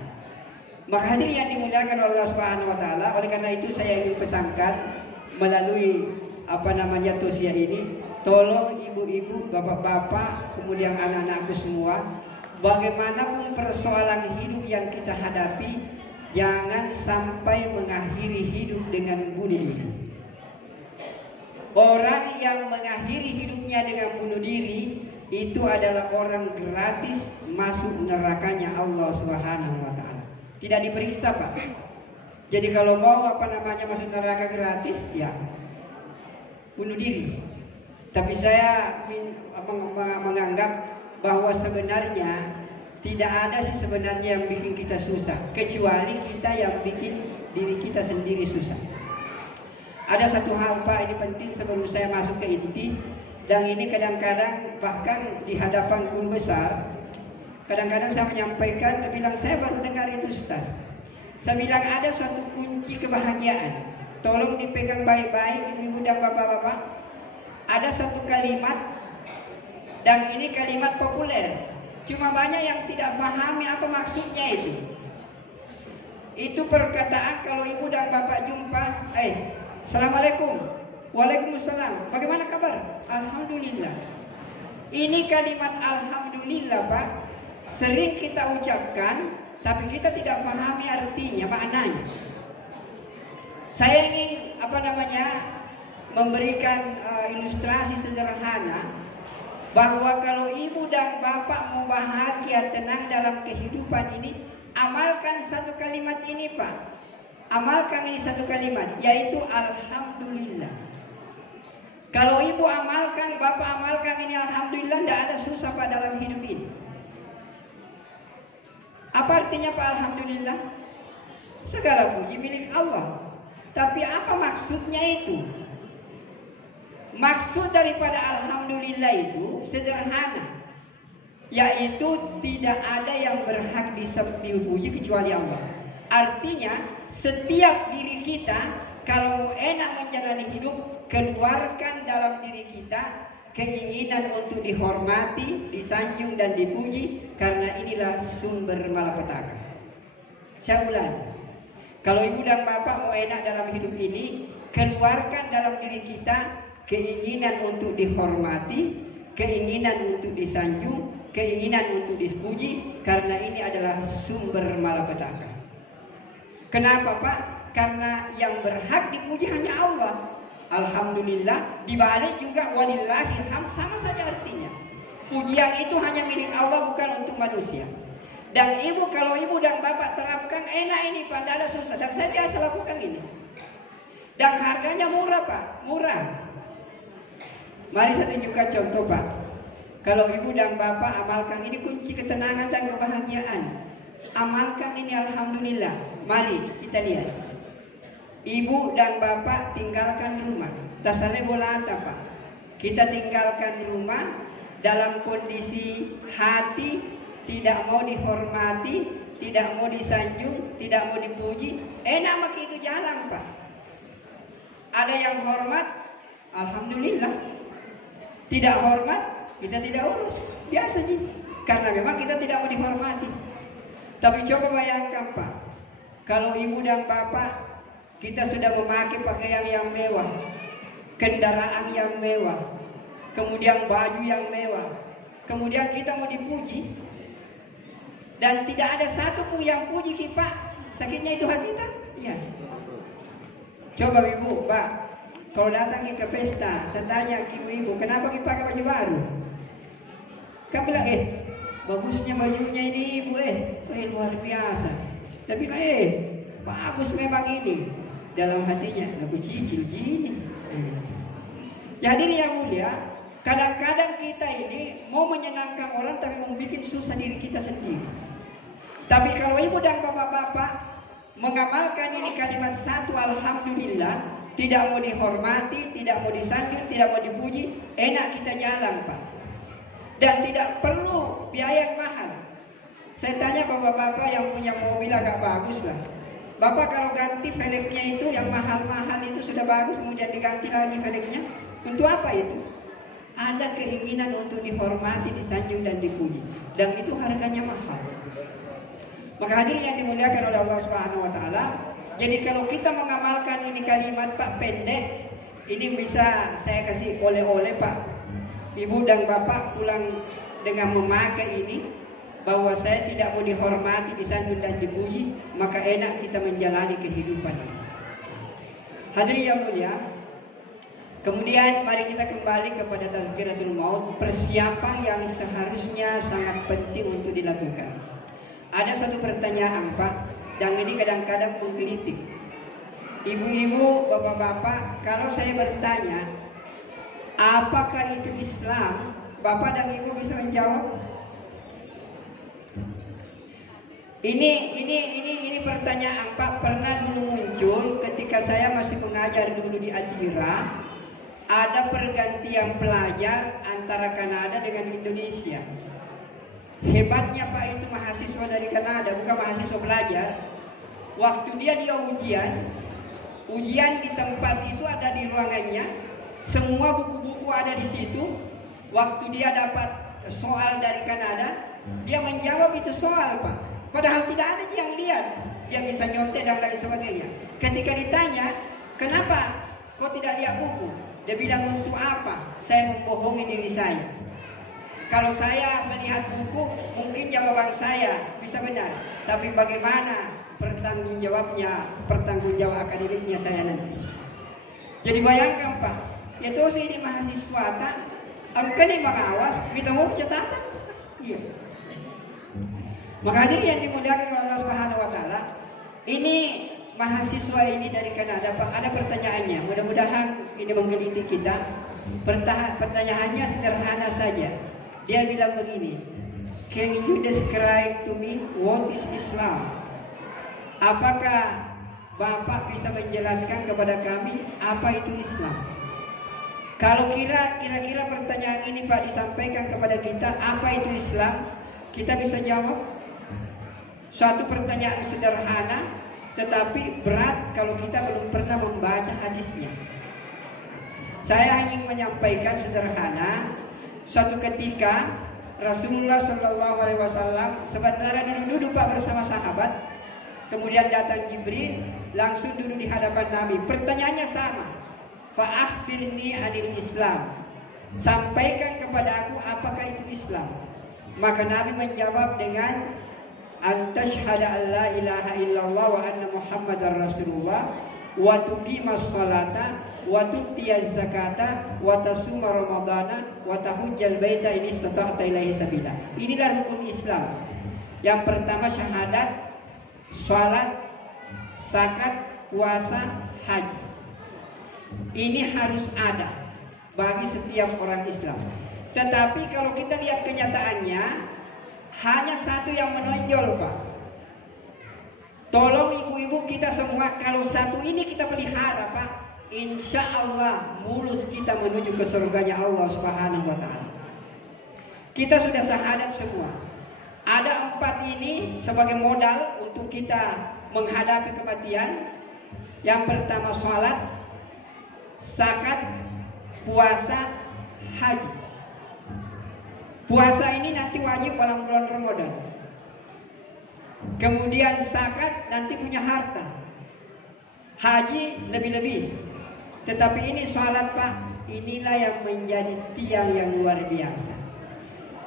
Maka hadirin yang dimuliakan oleh Allah Subhanahu wa taala, oleh karena itu saya ingin pesankan melalui tausiah ini, tolong ibu-ibu, bapak-bapak, kemudian anak-anakku semua, bagaimanapun persoalan hidup yang kita hadapi, jangan sampai mengakhiri hidup dengan bunuh diri. Orang yang mengakhiri hidupnya dengan bunuh diri, itu adalah orang gratis masuk nerakanya Allah Subhanahu wa taala. Tidak diperiksa, Pak. Jadi kalau mau masuk neraka gratis, ya bunuh diri. Tapi saya menganggap bahwa sebenarnya tidak ada sih sebenarnya yang bikin kita susah, kecuali kita yang bikin diri kita sendiri susah. Ada satu hal Pak, ini penting sebelum saya masuk ke inti, dan ini kadang-kadang bahkan di hadapan guru besar, kadang-kadang saya menyampaikan, dia bilang saya baru dengar itu Ustaz. Saya bilang ada suatu kunci kebahagiaan, tolong dipegang baik-baik ibu-ibu dan bapak-bapak. Ada satu kalimat, dan ini kalimat populer, cuma banyak yang tidak pahami apa maksudnya itu. Itu perkataan kalau ibu dan bapak jumpa, Assalamualaikum, Waalaikumsalam, bagaimana kabar? Alhamdulillah. Ini kalimat Alhamdulillah Pak, sering kita ucapkan, tapi kita tidak pahami artinya, maknanya. Saya ingin memberikan ilustrasi sederhana bahwa kalau ibu dan bapak mau bahagia tenang dalam kehidupan ini, amalkan satu kalimat ini Pak. Amalkan ini satu kalimat, yaitu Alhamdulillah. Kalau ibu amalkan, bapak amalkan ini Alhamdulillah, tidak ada susah Pak dalam hidup ini. Apa artinya Pak Alhamdulillah? Segala puji milik Allah. Tapi apa maksudnya itu? Maksud daripada Alhamdulillah itu sederhana, yaitu tidak ada yang berhak dipuji kecuali Allah. Artinya setiap diri kita kalau enak menjalani hidup, keluarkan dalam diri kita keinginan untuk dihormati, disanjung dan dipuji, karena inilah sumber malapetaka. Saya ulangi, kalau ibu dan bapak mau enak dalam hidup ini, keluarkan dalam diri kita keinginan untuk dihormati, keinginan untuk disanjung, keinginan untuk dipuji, karena ini adalah sumber malapetaka. Kenapa Pak? Karena yang berhak dipuji hanya Allah. Alhamdulillah, dibalik juga walillahilham, sama saja artinya. Pujian itu hanya milik Allah, bukan untuk manusia. Dan ibu, kalau ibu dan bapak terapkan, enak ini Pak, tidak ada susah. Dan saya biasa lakukan ini. Dan harganya murah Pak, murah. Mari saya tunjukkan contoh Pak. Kalau ibu dan bapak amalkan ini kunci ketenangan dan kebahagiaan. Amalkan ini Alhamdulillah. Mari kita lihat. Ibu dan bapak tinggalkan rumah. Tasale bola Pak. Kita tinggalkan rumah dalam kondisi hati tidak mau dihormati, tidak mau disanjung, tidak mau dipuji. Enak maka itu jalan Pak. Ada yang hormat, Alhamdulillah. Tidak hormat, kita tidak urus, biasa sih. Karena memang kita tidak mau dihormati. Tapi coba bayangkan Pak, kalau ibu dan bapak kita sudah memakai pakaian yang mewah, kendaraan yang mewah, kemudian baju yang mewah, kemudian kita mau dipuji, dan tidak ada satu pun yang puji kita, sakitnya itu hati kita. Ya. Coba ibu, Pak, kalau datang ke pesta, saya tanya ibu-ibu, kenapa kita pakai baju baru? Kan bilang, bagusnya bajunya ini ibu, luar biasa. Tapi bagus memang ini. Dalam hatinya, aku cicil gini. Jadi yang mulia, kadang-kadang kita ini mau menyenangkan orang, tapi mau bikin susah diri kita sendiri. Tapi kalau ibu dan bapak-bapak mengamalkan ini kalimat satu Alhamdulillah, tidak mau dihormati, tidak mau disanjung, tidak mau dipuji, enak kita jalan Pak. Dan tidak perlu biaya yang mahal. Saya tanya bapak-bapak yang punya mobil agak bagus lah. Bapak kalau ganti velgnya itu yang mahal-mahal itu sudah bagus, kemudian diganti lagi velgnya. Untuk apa itu? Ada keinginan untuk dihormati, disanjung dan dipuji. Dan itu harganya mahal. Maka hadirin yang dimuliakan oleh Allah Subhanahu wa taala, jadi kalau kita mengamalkan ini kalimat Pak pendek, ini bisa saya kasih oleh-oleh Pak. Ibu dan bapak pulang dengan memakai ini, bahwa saya tidak mau dihormati, disanjung dan dipuji, maka enak kita menjalani kehidupan ini. Hadirin yang mulia, kemudian mari kita kembali kepada tazkiratul maut, persiapan yang seharusnya sangat penting untuk dilakukan. Ada satu pertanyaan Pak, dan ini kadang-kadang menggelitik. Ibu-ibu, bapak-bapak, kalau saya bertanya, apakah itu Islam? Bapak dan ibu bisa menjawab? Ini pertanyaan Pak pernah dulu muncul ketika saya masih mengajar dulu di Atira. Ada pergantian pelajar antara Kanada dengan Indonesia. Hebatnya Pak itu mahasiswa dari Kanada, bukan mahasiswa pelajar. Waktu dia ujian di tempat itu ada di ruangannya, semua buku-buku ada di situ. Waktu dia dapat soal dari Kanada, dia menjawab itu soal Pak. Padahal tidak ada yang lihat, dia bisa nyontek dan lain sebagainya. Ketika ditanya, kenapa kau tidak lihat buku? Dia bilang, untuk apa? Saya membohongi diri saya. Kalau saya melihat buku, mungkin jawaban saya bisa benar. Tapi bagaimana pertanggung jawab akademiknya saya nanti? Jadi bayangkan Pak, ya terus ini mahasiswa tak, angka ini mengawas, kita mau catatan. Iya. Maka hadirin yang dimuliakan oleh Allah Subhanahu Wa Taala, ini mahasiswa ini dari Kanada Pak, ada pertanyaannya. Mudah-mudahan ini menggeliti kita. Pertanyaannya sederhana saja. Dia bilang begini, can you describe to me what is Islam? Apakah Bapak bisa menjelaskan kepada kami apa itu Islam? Kalau kira-kira pertanyaan ini Pak disampaikan kepada kita, apa itu Islam? Kita bisa jawab. Suatu pertanyaan sederhana, tetapi berat kalau kita belum pernah membaca hadisnya. Saya ingin menyampaikan sederhana. Suatu ketika Rasulullah Shallallahu Alaihi Wasallam sebenarnya duduk Pak bersama sahabat. Kemudian datang Jibril, langsung duduk di hadapan Nabi. Pertanyaannya sama. Fa'akhbirni anil Islam. Sampaikan kepada aku apakah itu Islam. Maka Nabi menjawab dengan antashhada an la ilaha illallah wa anna muhammadar rasulullah wa tuqimas salata wa tu'tiyaz zakata wa tasuma ramadana wa tahujjal baita in istata'ta ilaihi sabila. Inilah rukun Islam. Yang pertama syahadat, salat, zakat, puasa, haji. Ini harus ada bagi setiap orang Islam. Tetapi kalau kita lihat kenyataannya, hanya satu yang menonjol Pak. Tolong ibu-ibu kita semua, kalau satu ini kita pelihara Pak, insya Allah mulus kita menuju ke surganya Allah Subhanahu Wa Taala. Kita sudah syahadat semua. Ada 4 ini sebagai modal untuk kita menghadapi kematian. Yang pertama sholat, zakat, puasa, haji. Puasa ini nanti wajib dalam bulan Ramadan. Kemudian zakat nanti punya harta. Haji lebih-lebih. Tetapi ini sholat Pak, inilah yang menjadi tiang yang luar biasa.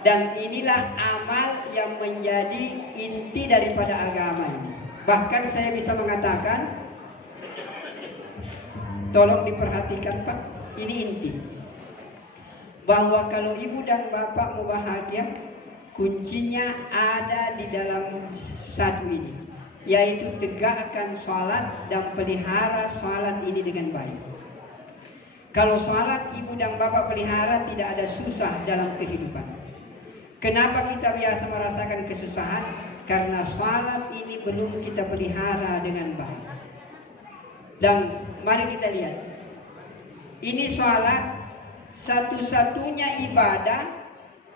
Dan inilah amal yang menjadi inti daripada agama ini. Bahkan saya bisa mengatakan, tolong diperhatikan Pak, ini inti. Bahwa kalau ibu dan bapak mau bahagia, kuncinya ada di dalam satu ini, yaitu tegakkan sholat dan pelihara sholat ini dengan baik. Kalau sholat ibu dan bapak pelihara, tidak ada susah dalam kehidupan. Kenapa kita biasa merasakan kesusahan? Karena sholat ini belum kita pelihara dengan baik. Dan mari kita lihat, ini sholat satu-satunya ibadah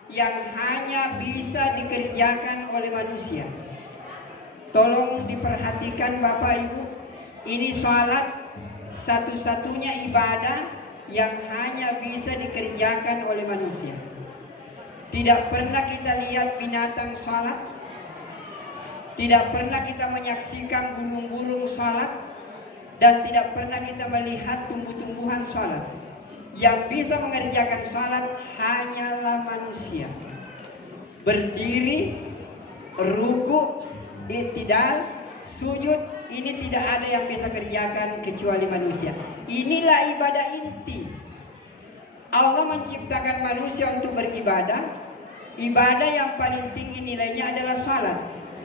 yang hanya bisa dikerjakan oleh manusia. Tolong diperhatikan Bapak Ibu, ini sholat satu-satunya ibadah yang hanya bisa dikerjakan oleh manusia. Tidak pernah kita lihat binatang sholat, tidak pernah kita menyaksikan burung-burung sholat, dan tidak pernah kita melihat tumbuh-tumbuhan sholat. Yang bisa mengerjakan sholat hanyalah manusia. Berdiri, ruku, i'tidal, sujud, ini tidak ada yang bisa kerjakan kecuali manusia. Inilah ibadah inti. Allah menciptakan manusia untuk beribadah. Ibadah yang paling tinggi nilainya adalah sholat.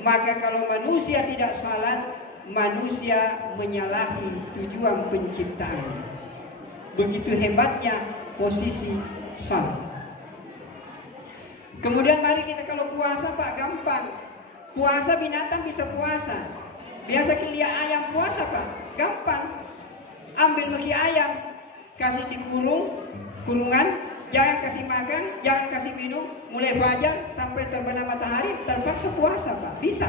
Maka kalau manusia tidak sholat, manusia menyalahi tujuan penciptaannya. Begitu hebatnya posisi sholat. Kemudian mari kita, kalau puasa Pak gampang. Puasa binatang bisa puasa. Biasa lihat ayam puasa Pak, gampang. Ambil meki ayam, kasih di kurungan, jangan kasih makan, jangan kasih minum, mulai fajar sampai terbenam matahari, terpaksa puasa Pak, bisa.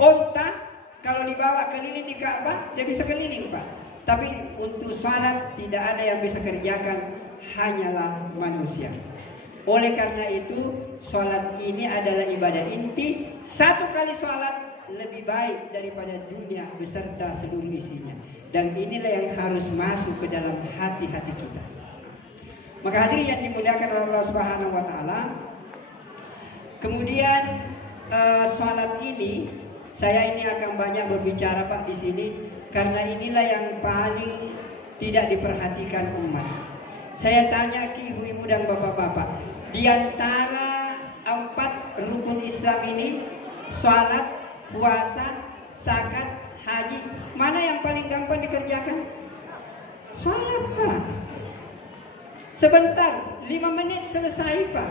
Onta kalau dibawa keliling di Ka'bah, dia bisa keliling Pak. Tapi untuk salat tidak ada yang bisa kerjakan, hanyalah manusia. Oleh karena itu, salat ini adalah ibadah inti. Satu kali salat lebih baik daripada dunia beserta seluruh isinya. Dan inilah yang harus masuk ke dalam hati-hati kita. Maka hadirin yang dimuliakan oleh Allah Subhanahu wa taala, kemudian salat ini saya ini akan banyak berbicara Pak di sini karena inilah yang paling tidak diperhatikan umat. Saya tanya ke ibu-ibu dan bapak-bapak, di antara 4 rukun Islam ini, salat, puasa, zakat, haji, mana yang paling gampang dikerjakan? Salat Pak. Sebentar, 5 menit selesai Pak.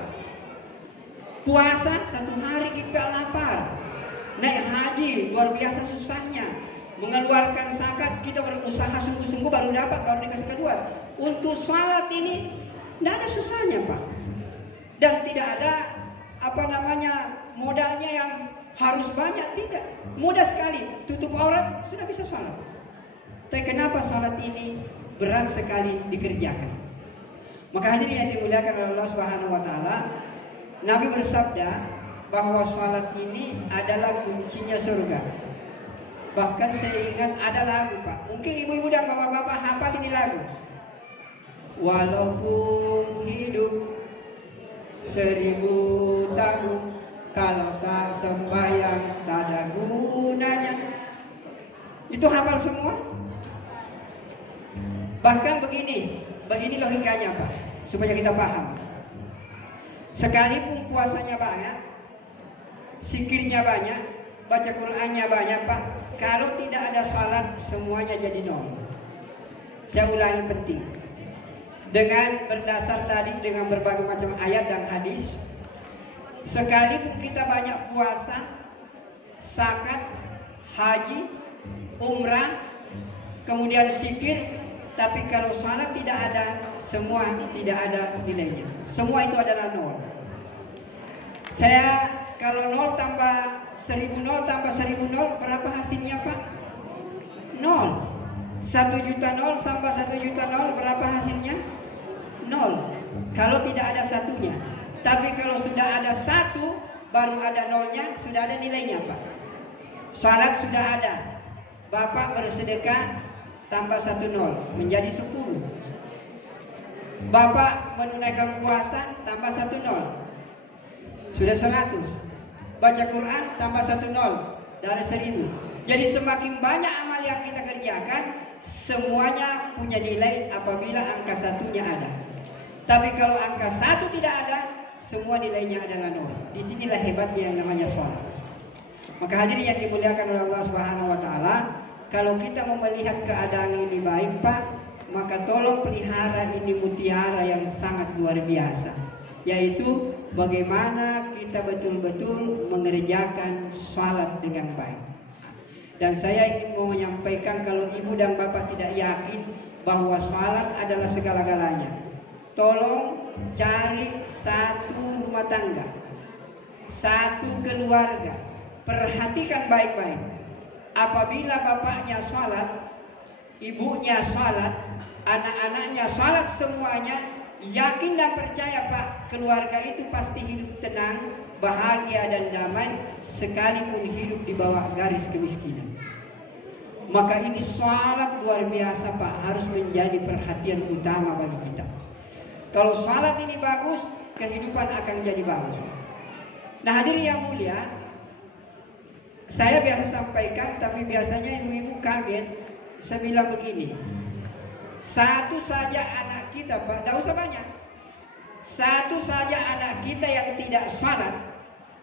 Puasa 1 hari kita lapar. Naik haji luar biasa susahnya. Mengeluarkan zakat kita berusaha sungguh-sungguh baru dapat, baru dikasih keluar. Untuk salat ini tidak ada susahnya Pak. Dan tidak ada modalnya yang harus banyak, tidak. Mudah sekali, tutup aurat sudah bisa salat. Tapi kenapa salat ini berat sekali dikerjakan? Maka hadirin yang dimuliakan oleh Allah Subhanahu wa taala, Nabi bersabda bahwa salat ini adalah kuncinya surga. Bahkan saya ingat ada lagu Pak. Mungkin ibu-ibu dan bapak-bapak hafal ini lagu. Walaupun hidup 1000 tahun, kalau tak sembahyang tak ada gunanya. Itu hafal semua? Bahkan begini logikanya Pak, supaya kita paham. Sekalipun puasanya banyak, zikirnya banyak, baca Qur'annya banyak Pak, kalau tidak ada salat semuanya jadi nol. Saya ulangi penting. Dengan berdasar tadi dengan berbagai macam ayat dan hadis, sekalipun kita banyak puasa, zakat, haji, umrah, kemudian zikir, tapi kalau salat tidak ada, semua tidak ada nilainya. Semua itu adalah nol. Saya kalau 0 tambah 1000 0 tambah 1000 0 berapa hasilnya Pak? 0. 1 juta 0 tambah 1 juta 0 berapa hasilnya? 0. Kalau tidak ada satunya. Tapi kalau sudah ada 1 baru ada nolnya, sudah ada nilainya Pak. Salat sudah ada. Bapak bersedekah tambah 1 0 menjadi 10. Bapak menunaikan puasa tambah 1 0 sudah 100. Baca Quran tambah 1 0 dari 1000. Jadi semakin banyak amal yang kita kerjakan, semuanya punya nilai apabila angka 1-nya ada. Tapi kalau angka 1 tidak ada, semua nilainya adalah 0. Disinilah hebatnya yang namanya sholat. Maka hadirin yang dimuliakan oleh Allah Subhanahu wa taala, kalau kita mau melihat keadaan ini baik Pak, maka tolong pelihara ini mutiara yang sangat luar biasa, yaitu bagaimana kita betul-betul mengerjakan salat dengan baik. Dan saya ingin mau menyampaikan, kalau ibu dan bapak tidak yakin bahwa salat adalah segala-galanya, tolong cari satu rumah tangga, satu keluarga, perhatikan baik-baik. Apabila bapaknya salat, ibunya salat, anak-anaknya salat semuanya, yakin dan percaya Pak, keluarga itu pasti hidup tenang, bahagia dan damai, sekalipun hidup di bawah garis kemiskinan. Maka ini salat luar biasa Pak, harus menjadi perhatian utama bagi kita. Kalau salat ini bagus, kehidupan akan jadi bagus. Nah hadirin yang mulia, saya biasa sampaikan, tapi biasanya ibu-ibu kaget. Saya bilang begini, satu saja anak kita Pak, tidak usah banyak, satu saja anak kita yang tidak salat,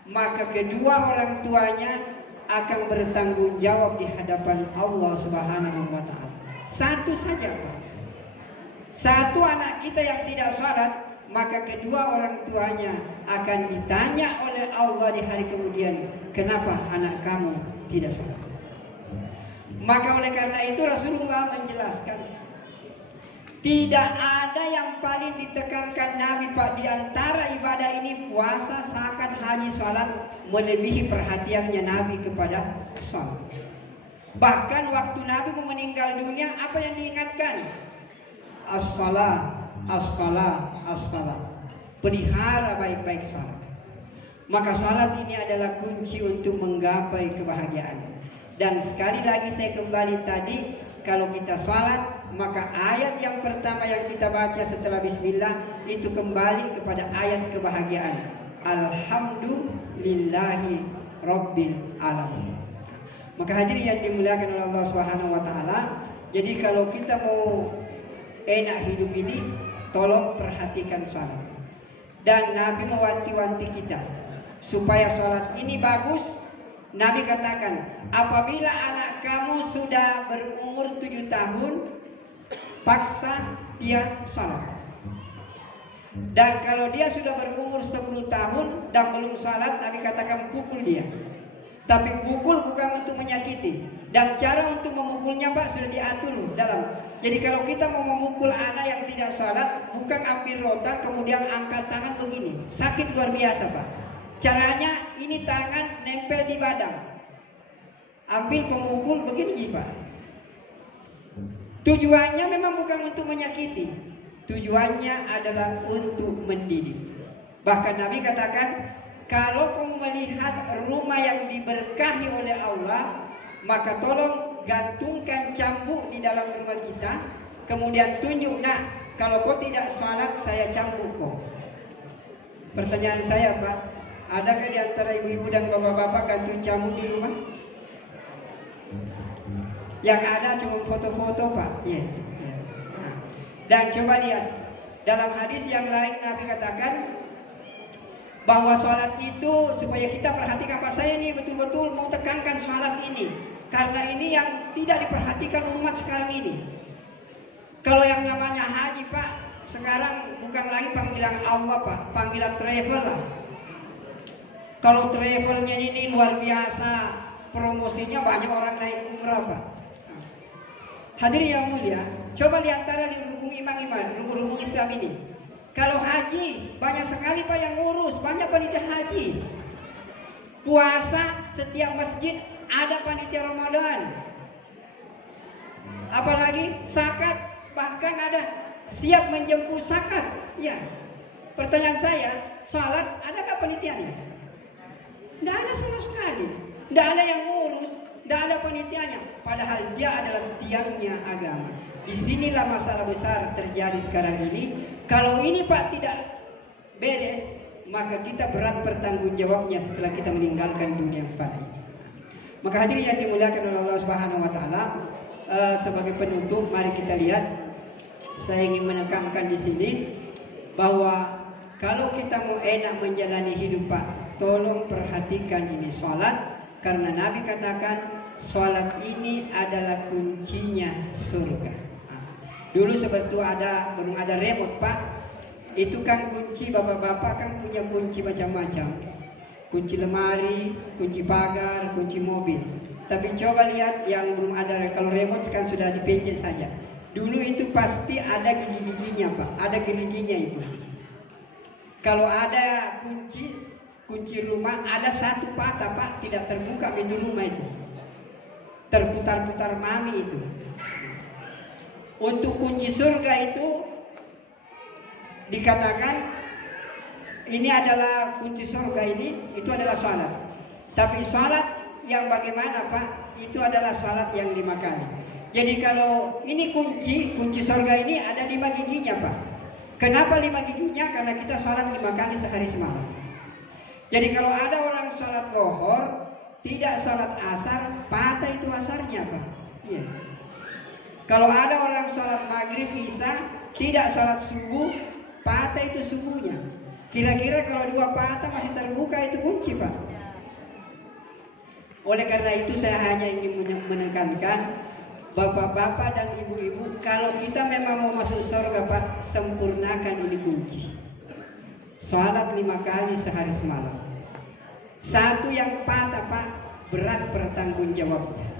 maka kedua orang tuanya akan bertanggung jawab di hadapan Allah Subhanahu wa taala. Satu saja Pak. Satu anak kita yang tidak salat, maka kedua orang tuanya akan ditanya oleh Allah di hari kemudian, kenapa anak kamu tidak sholat? Maka oleh karena itu Rasulullah menjelaskan, tidak ada yang paling ditekankan Nabi Pak di antara ibadah ini, puasa, zakat, haji, sholat, melebihi perhatiannya Nabi kepada sholat. Bahkan waktu Nabi meninggal dunia, apa yang diingatkan? As-salat, as-salat, as-salat. Pelihara baik-baik salat. Maka salat ini adalah kunci untuk menggapai kebahagiaan. Dan sekali lagi saya kembali tadi, kalau kita salat, maka ayat yang pertama yang kita baca setelah bismillah itu kembali kepada ayat kebahagiaan. Alhamdulillahi rabbil alamin. Maka hadirin yang dimuliakan oleh Allah Subhanahu wa taala, jadi kalau kita mau enak hidup ini, tolong perhatikan salat. Dan Nabi mewanti-wanti kita supaya salat ini bagus. Nabi katakan, apabila anak kamu sudah berumur 7 tahun, paksa dia salat. Dan kalau dia sudah berumur 10 tahun dan belum salat, Nabi katakan pukul dia. Tapi pukul bukan untuk menyakiti. Dan cara untuk memukulnya Pak sudah diatur dalam. Jadi kalau kita mau memukul anak yang tidak salat, bukan ambil rotan kemudian angkat tangan begini. Sakit luar biasa Pak. Caranya ini tangan nempel di badan. Ambil pemukul begini Pak. Tujuannya memang bukan untuk menyakiti. Tujuannya adalah untuk mendidik. Bahkan Nabi katakan, kalau kamu melihat rumah yang diberkahi oleh Allah, maka tolong gantungkan cambuk di dalam rumah kita. Kemudian tunjuk, nah kalau kau tidak salat saya cambuk kau. Pertanyaan saya Pak, adakah di antara ibu-ibu dan bapak-bapak gantung cambuk di rumah? Yang ada cuma foto-foto Pak. Yeah. Nah. Dan coba lihat dalam hadis yang lain Nabi katakan bahwa sholat itu supaya kita perhatikan Pak, saya ini betul-betul mau tekankan sholat ini karena ini yang tidak diperhatikan umat sekarang ini. Kalau yang namanya haji Pak, sekarang bukan lagi panggilan Allah Pak, panggilan travel lah. Kalau travelnya ini luar biasa, promosinya banyak orang naik umrah Pak. Hadirin yang mulia, coba lihat antara rukun imam-imam, rukun Islam ini. Kalau haji, banyak sekali Pak yang ngurus, banyak panitia haji. Puasa, setiap masjid ada panitia Ramadan. Apalagi zakat, bahkan ada siap menjemput zakat. Ya. Pertanyaan saya, salat adakah panitianya? Tidak ada sama sekali. Tidak ada yang ngurus, tidak ada panitianya. Padahal dia adalah tiangnya agama. Disinilah masalah besar terjadi sekarang ini. Kalau ini Pak tidak beres, maka kita berat bertanggungjawabnya setelah kita meninggalkan dunia fani. Maka hadirin yang dimuliakan oleh Allah Subhanahu wa taala, sebagai penutup mari kita lihat, saya ingin menekankan di sini bahwa kalau kita mau enak menjalani hidup Pak, tolong perhatikan ini salat, karena Nabi katakan salat ini adalah kuncinya surga. Dulu seperti belum ada remote Pak, itu kan kunci, bapak-bapak kan punya kunci macam-macam, kunci lemari, kunci pagar, kunci mobil. Tapi coba lihat yang belum ada, kalau remote kan sudah dipencet saja. Dulu itu pasti ada gigi-giginya Pak, ada geriginya itu. Kalau ada kunci rumah ada satu patah Pak, tidak terbuka pintu rumah itu, terputar-putar mami itu. Untuk kunci surga itu dikatakan ini adalah kunci surga ini, itu adalah salat. Tapi salat yang bagaimana Pak? Itu adalah salat yang 5 kali. Jadi kalau ini kunci surga ini ada 5 giginya Pak. Kenapa 5 giginya? Karena kita salat 5 kali sehari semalam. Jadi kalau ada orang salat lohor, tidak salat asar, patah itu asarnya Pak. Iya. Kalau ada orang sholat maghrib, isya, tidak sholat subuh, patah itu subuhnya. Kira-kira kalau 2 patah masih terbuka, itu kunci Pak. Oleh karena itu saya hanya ingin menekankan bapak-bapak dan ibu-ibu, kalau kita memang mau masuk surga Pak, sempurnakan ini kunci. Sholat 5 kali sehari semalam. Satu yang patah Pak, berat bertanggung jawabnya.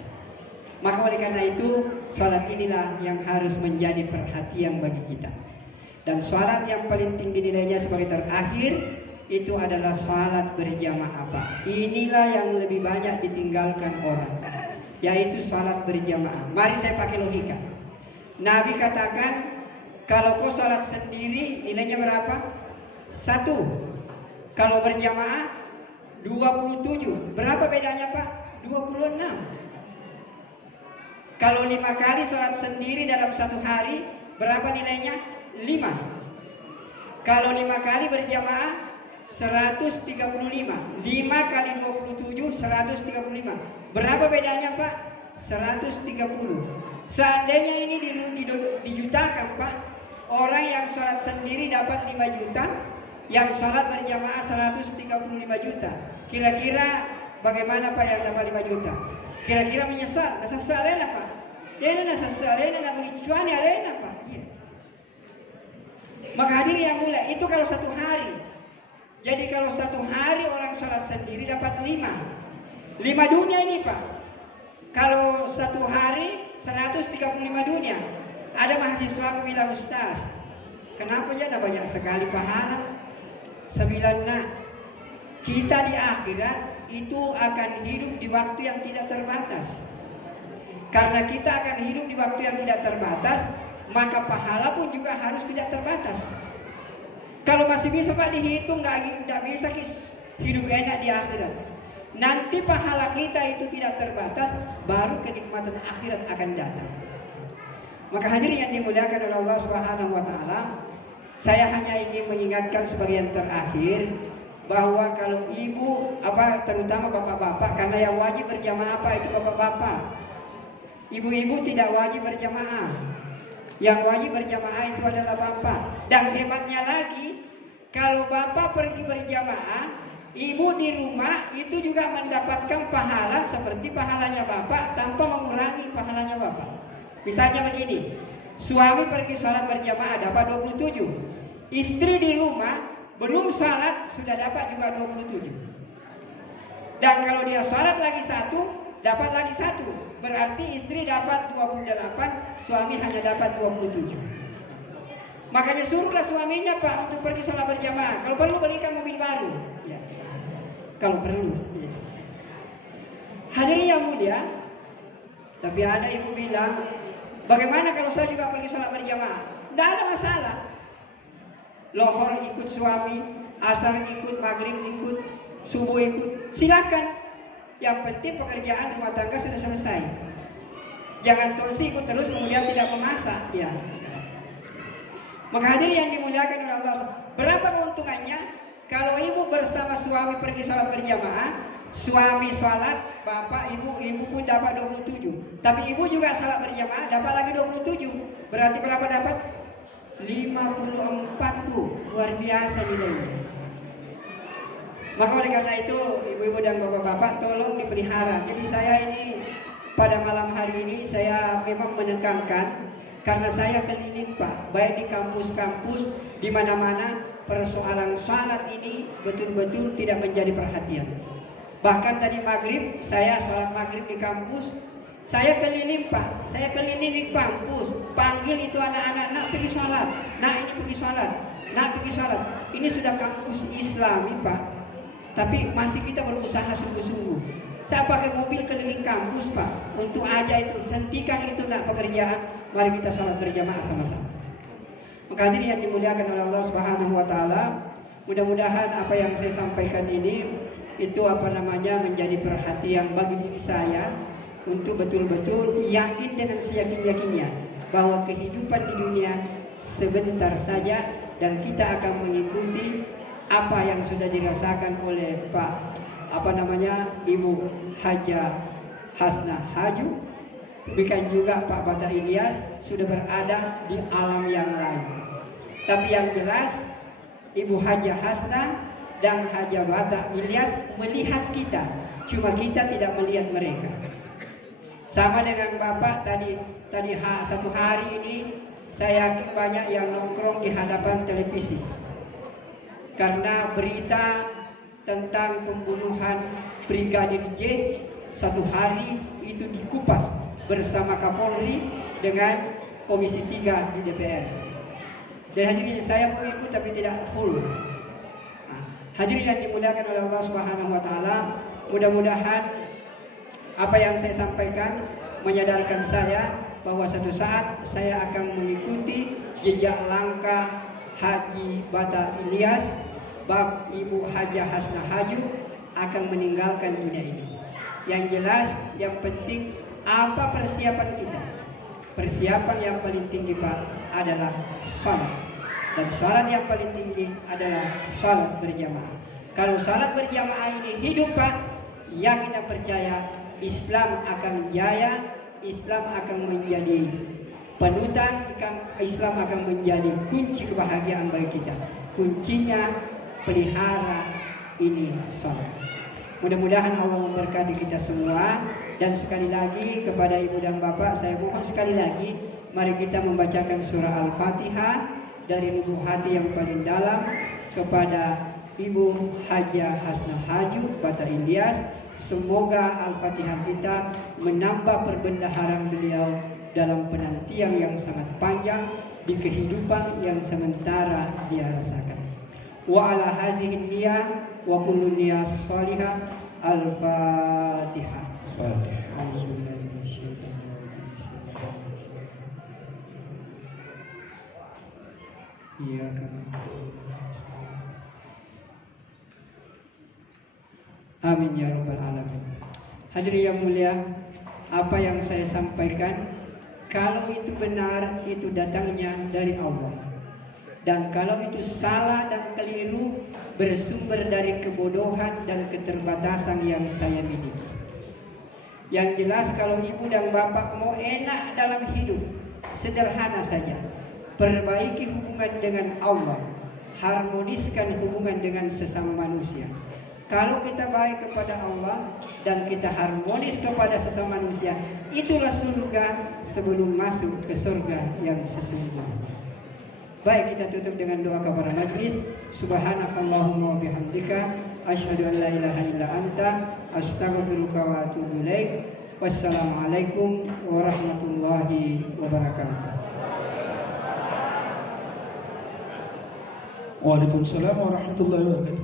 Maka oleh karena itu, sholat inilah yang harus menjadi perhatian bagi kita. Dan sholat yang paling tinggi nilainya sebagai terakhir, itu adalah sholat berjamaah Pak. Inilah yang lebih banyak ditinggalkan orang, yaitu sholat berjamaah. Mari saya pakai logika. Nabi katakan, kalau kau sholat sendiri nilainya berapa? 1. Kalau berjamaah 27. Berapa bedanya Pak? 26. Kalau 5 kali sholat sendiri dalam satu hari, berapa nilainya? 5. Kalau 5 kali berjamaah, 135. 5 kali 27, 135. Berapa bedanya Pak? 130. Seandainya ini dijutakan Pak, orang yang sholat sendiri dapat 5 juta, yang sholat berjamaah 135 juta. Kira-kira bagaimana Pak yang dapat 5 juta? Kira-kira menyesal? Sesal Pak. Dia sesal, dia menicuan ya Pak. Ya. Maka hadir yang mulia, itu kalau satu hari. Jadi kalau satu hari orang sholat sendiri dapat 5 dunia ini Pak. Kalau satu hari 135 dunia. Ada mahasiswa bilang, Ustaz, kenapa ya banyak sekali pahala? 9 nak. Kita di akhirat itu akan hidup di waktu yang tidak terbatas. Karena kita akan hidup di waktu yang tidak terbatas, maka pahala pun juga harus tidak terbatas. Kalau masih bisa Pak dihitung, nggak bisa hidup enak di akhirat. Nanti pahala kita itu tidak terbatas, baru kenikmatan akhirat akan datang. Maka hadirin yang dimuliakan oleh Allah Subhanahu wa taala, saya hanya ingin mengingatkan sebagian terakhir bahwa kalau ibu terutama bapak-bapak, karena yang wajib berjamaah itu bapak-bapak. Ibu-ibu tidak wajib berjamaah. Yang wajib berjamaah itu adalah bapak. Dan hebatnya lagi, kalau bapak pergi berjamaah, ibu di rumah itu juga mendapatkan pahala seperti pahalanya bapak tanpa mengurangi pahalanya bapak. Misalnya begini, suami pergi sholat berjamaah dapat 27. Istri di rumah belum sholat sudah dapat juga 27. Dan kalau dia sholat lagi 1, dapat lagi 1. Berarti istri dapat 28, suami hanya dapat 27. Makanya suruhlah suaminya Pak untuk pergi sholat berjamaah. Kalau perlu belikan mobil baru. Ya. Kalau perlu. Ya. Hadirin yang mulia, tapi ada ibu bilang, bagaimana kalau saya juga pergi sholat berjamaah? Tidak ada masalah. Lohor ikut suami, asar ikut, maghrib ikut, subuh ikut. Silakan. Yang penting pekerjaan rumah tangga sudah selesai. Jangan tongsi ikut terus kemudian tidak memasak. Ya. Maka hadirin yang dimuliakan oleh Allah, berapa keuntungannya kalau ibu bersama suami pergi sholat berjamaah, suami sholat, bapak, ibu pun dapat 27. Tapi ibu juga sholat berjamaah dapat lagi 27. Berarti berapa dapat? 54 tuh. Luar biasa nilainya. Maka oleh karena itu ibu-ibu dan bapak-bapak tolong dipelihara. Jadi saya ini pada malam hari ini saya memang menekankan, karena saya keliling Pak, baik di kampus-kampus, di mana-mana persoalan sholat ini betul-betul tidak menjadi perhatian. Bahkan tadi maghrib saya sholat maghrib di kampus, saya keliling Pak, saya keliling di kampus, panggil itu anak-anak, nak pergi sholat, nak ini pergi sholat, nak pergi sholat. Ini sudah kampus Islami Pak. Tapi masih kita berusaha sungguh-sungguh. Saya pakai mobil keliling kampus Pak, untuk aja itu, hentikan itu nak pekerjaan. Mari kita sholat berjamaah sama-sama. Maka hadirin yang dimuliakan oleh Allah Subhanahu wa taala, mudah-mudahan apa yang saya sampaikan ini itu menjadi perhatian bagi diri saya untuk betul-betul yakin dengan seyakin-yakinnya bahwa kehidupan di dunia sebentar saja dan kita akan mengikuti apa yang sudah dirasakan oleh Ibu Haja Hasnah Haju, demikian juga Pak Bata Ilyas sudah berada di alam yang lain. Tapi yang jelas Ibu Haja Hasnah dan Haja Bata Ilyas melihat kita, cuma kita tidak melihat mereka. Sama dengan Bapak tadi satu hari ini saya yakin banyak yang nongkrong di hadapan televisi. karena berita tentang pembunuhan Brigadir J satu hari itu dikupas bersama Kapolri dengan Komisi 3 di DPR. Dan hadirin, saya mau ikut tapi tidak full. Hadirin yang dimuliakan oleh Allah Subhanahu wa taala, mudah-mudahan apa yang saya sampaikan menyadarkan saya bahwa suatu saat saya akan mengikuti jejak langkah Haji Bata Ilyas, bab Ibu Hajah Hasnah Haju akan meninggalkan dunia ini. Yang jelas, yang penting apa persiapan kita? Persiapan yang paling tinggi Pak adalah salat. Dan salat yang paling tinggi adalah salat berjamaah. Kalau salat berjamaah ini hidup Pak, yang kita percaya Islam akan jaya, Islam akan menjadi panutan, Islam akan menjadi kunci kebahagiaan bagi kita. Kuncinya pelihara ini salat. Mudah-mudahan Allah memberkati kita semua. Dan sekali lagi kepada ibu dan bapak, saya mohon sekali lagi, mari kita membacakan surah Al-Fatihah dari lubuk hati yang paling dalam kepada Ibu Hajah Hasnah Haju Bata Ilyas. Semoga Al-Fatihah kita menambah perbendaharaan beliau dalam penantian yang sangat panjang di kehidupan yang sementara dia rasakan. Wa ala hazihi niyah wa kullu niyah salihah. Al-Fatihah. Amin ya rabbal alamin. Hadirin yang mulia, apa yang saya sampaikan, kalau itu benar, itu datangnya dari Allah. Dan kalau itu salah dan keliru, bersumber dari kebodohan dan keterbatasan yang saya miliki. Yang jelas, kalau ibu dan bapak mau enak dalam hidup, sederhana saja. Perbaiki hubungan dengan Allah, harmoniskan hubungan dengan sesama manusia. Kalau kita baik kepada Allah dan kita harmonis kepada sesama manusia, itulah surga sebelum masuk ke surga yang sesungguhnya. Baik, kita tutup dengan doa kepada majlis. Subhanakallahumma wa bihamdika asyhadu an la ilaha illa anta astaghfiruka wa atubu ilaik. Wassalamualaikum warahmatullahi wabarakatuh. Waalaikumsalam warahmatullahi wabarakatuh.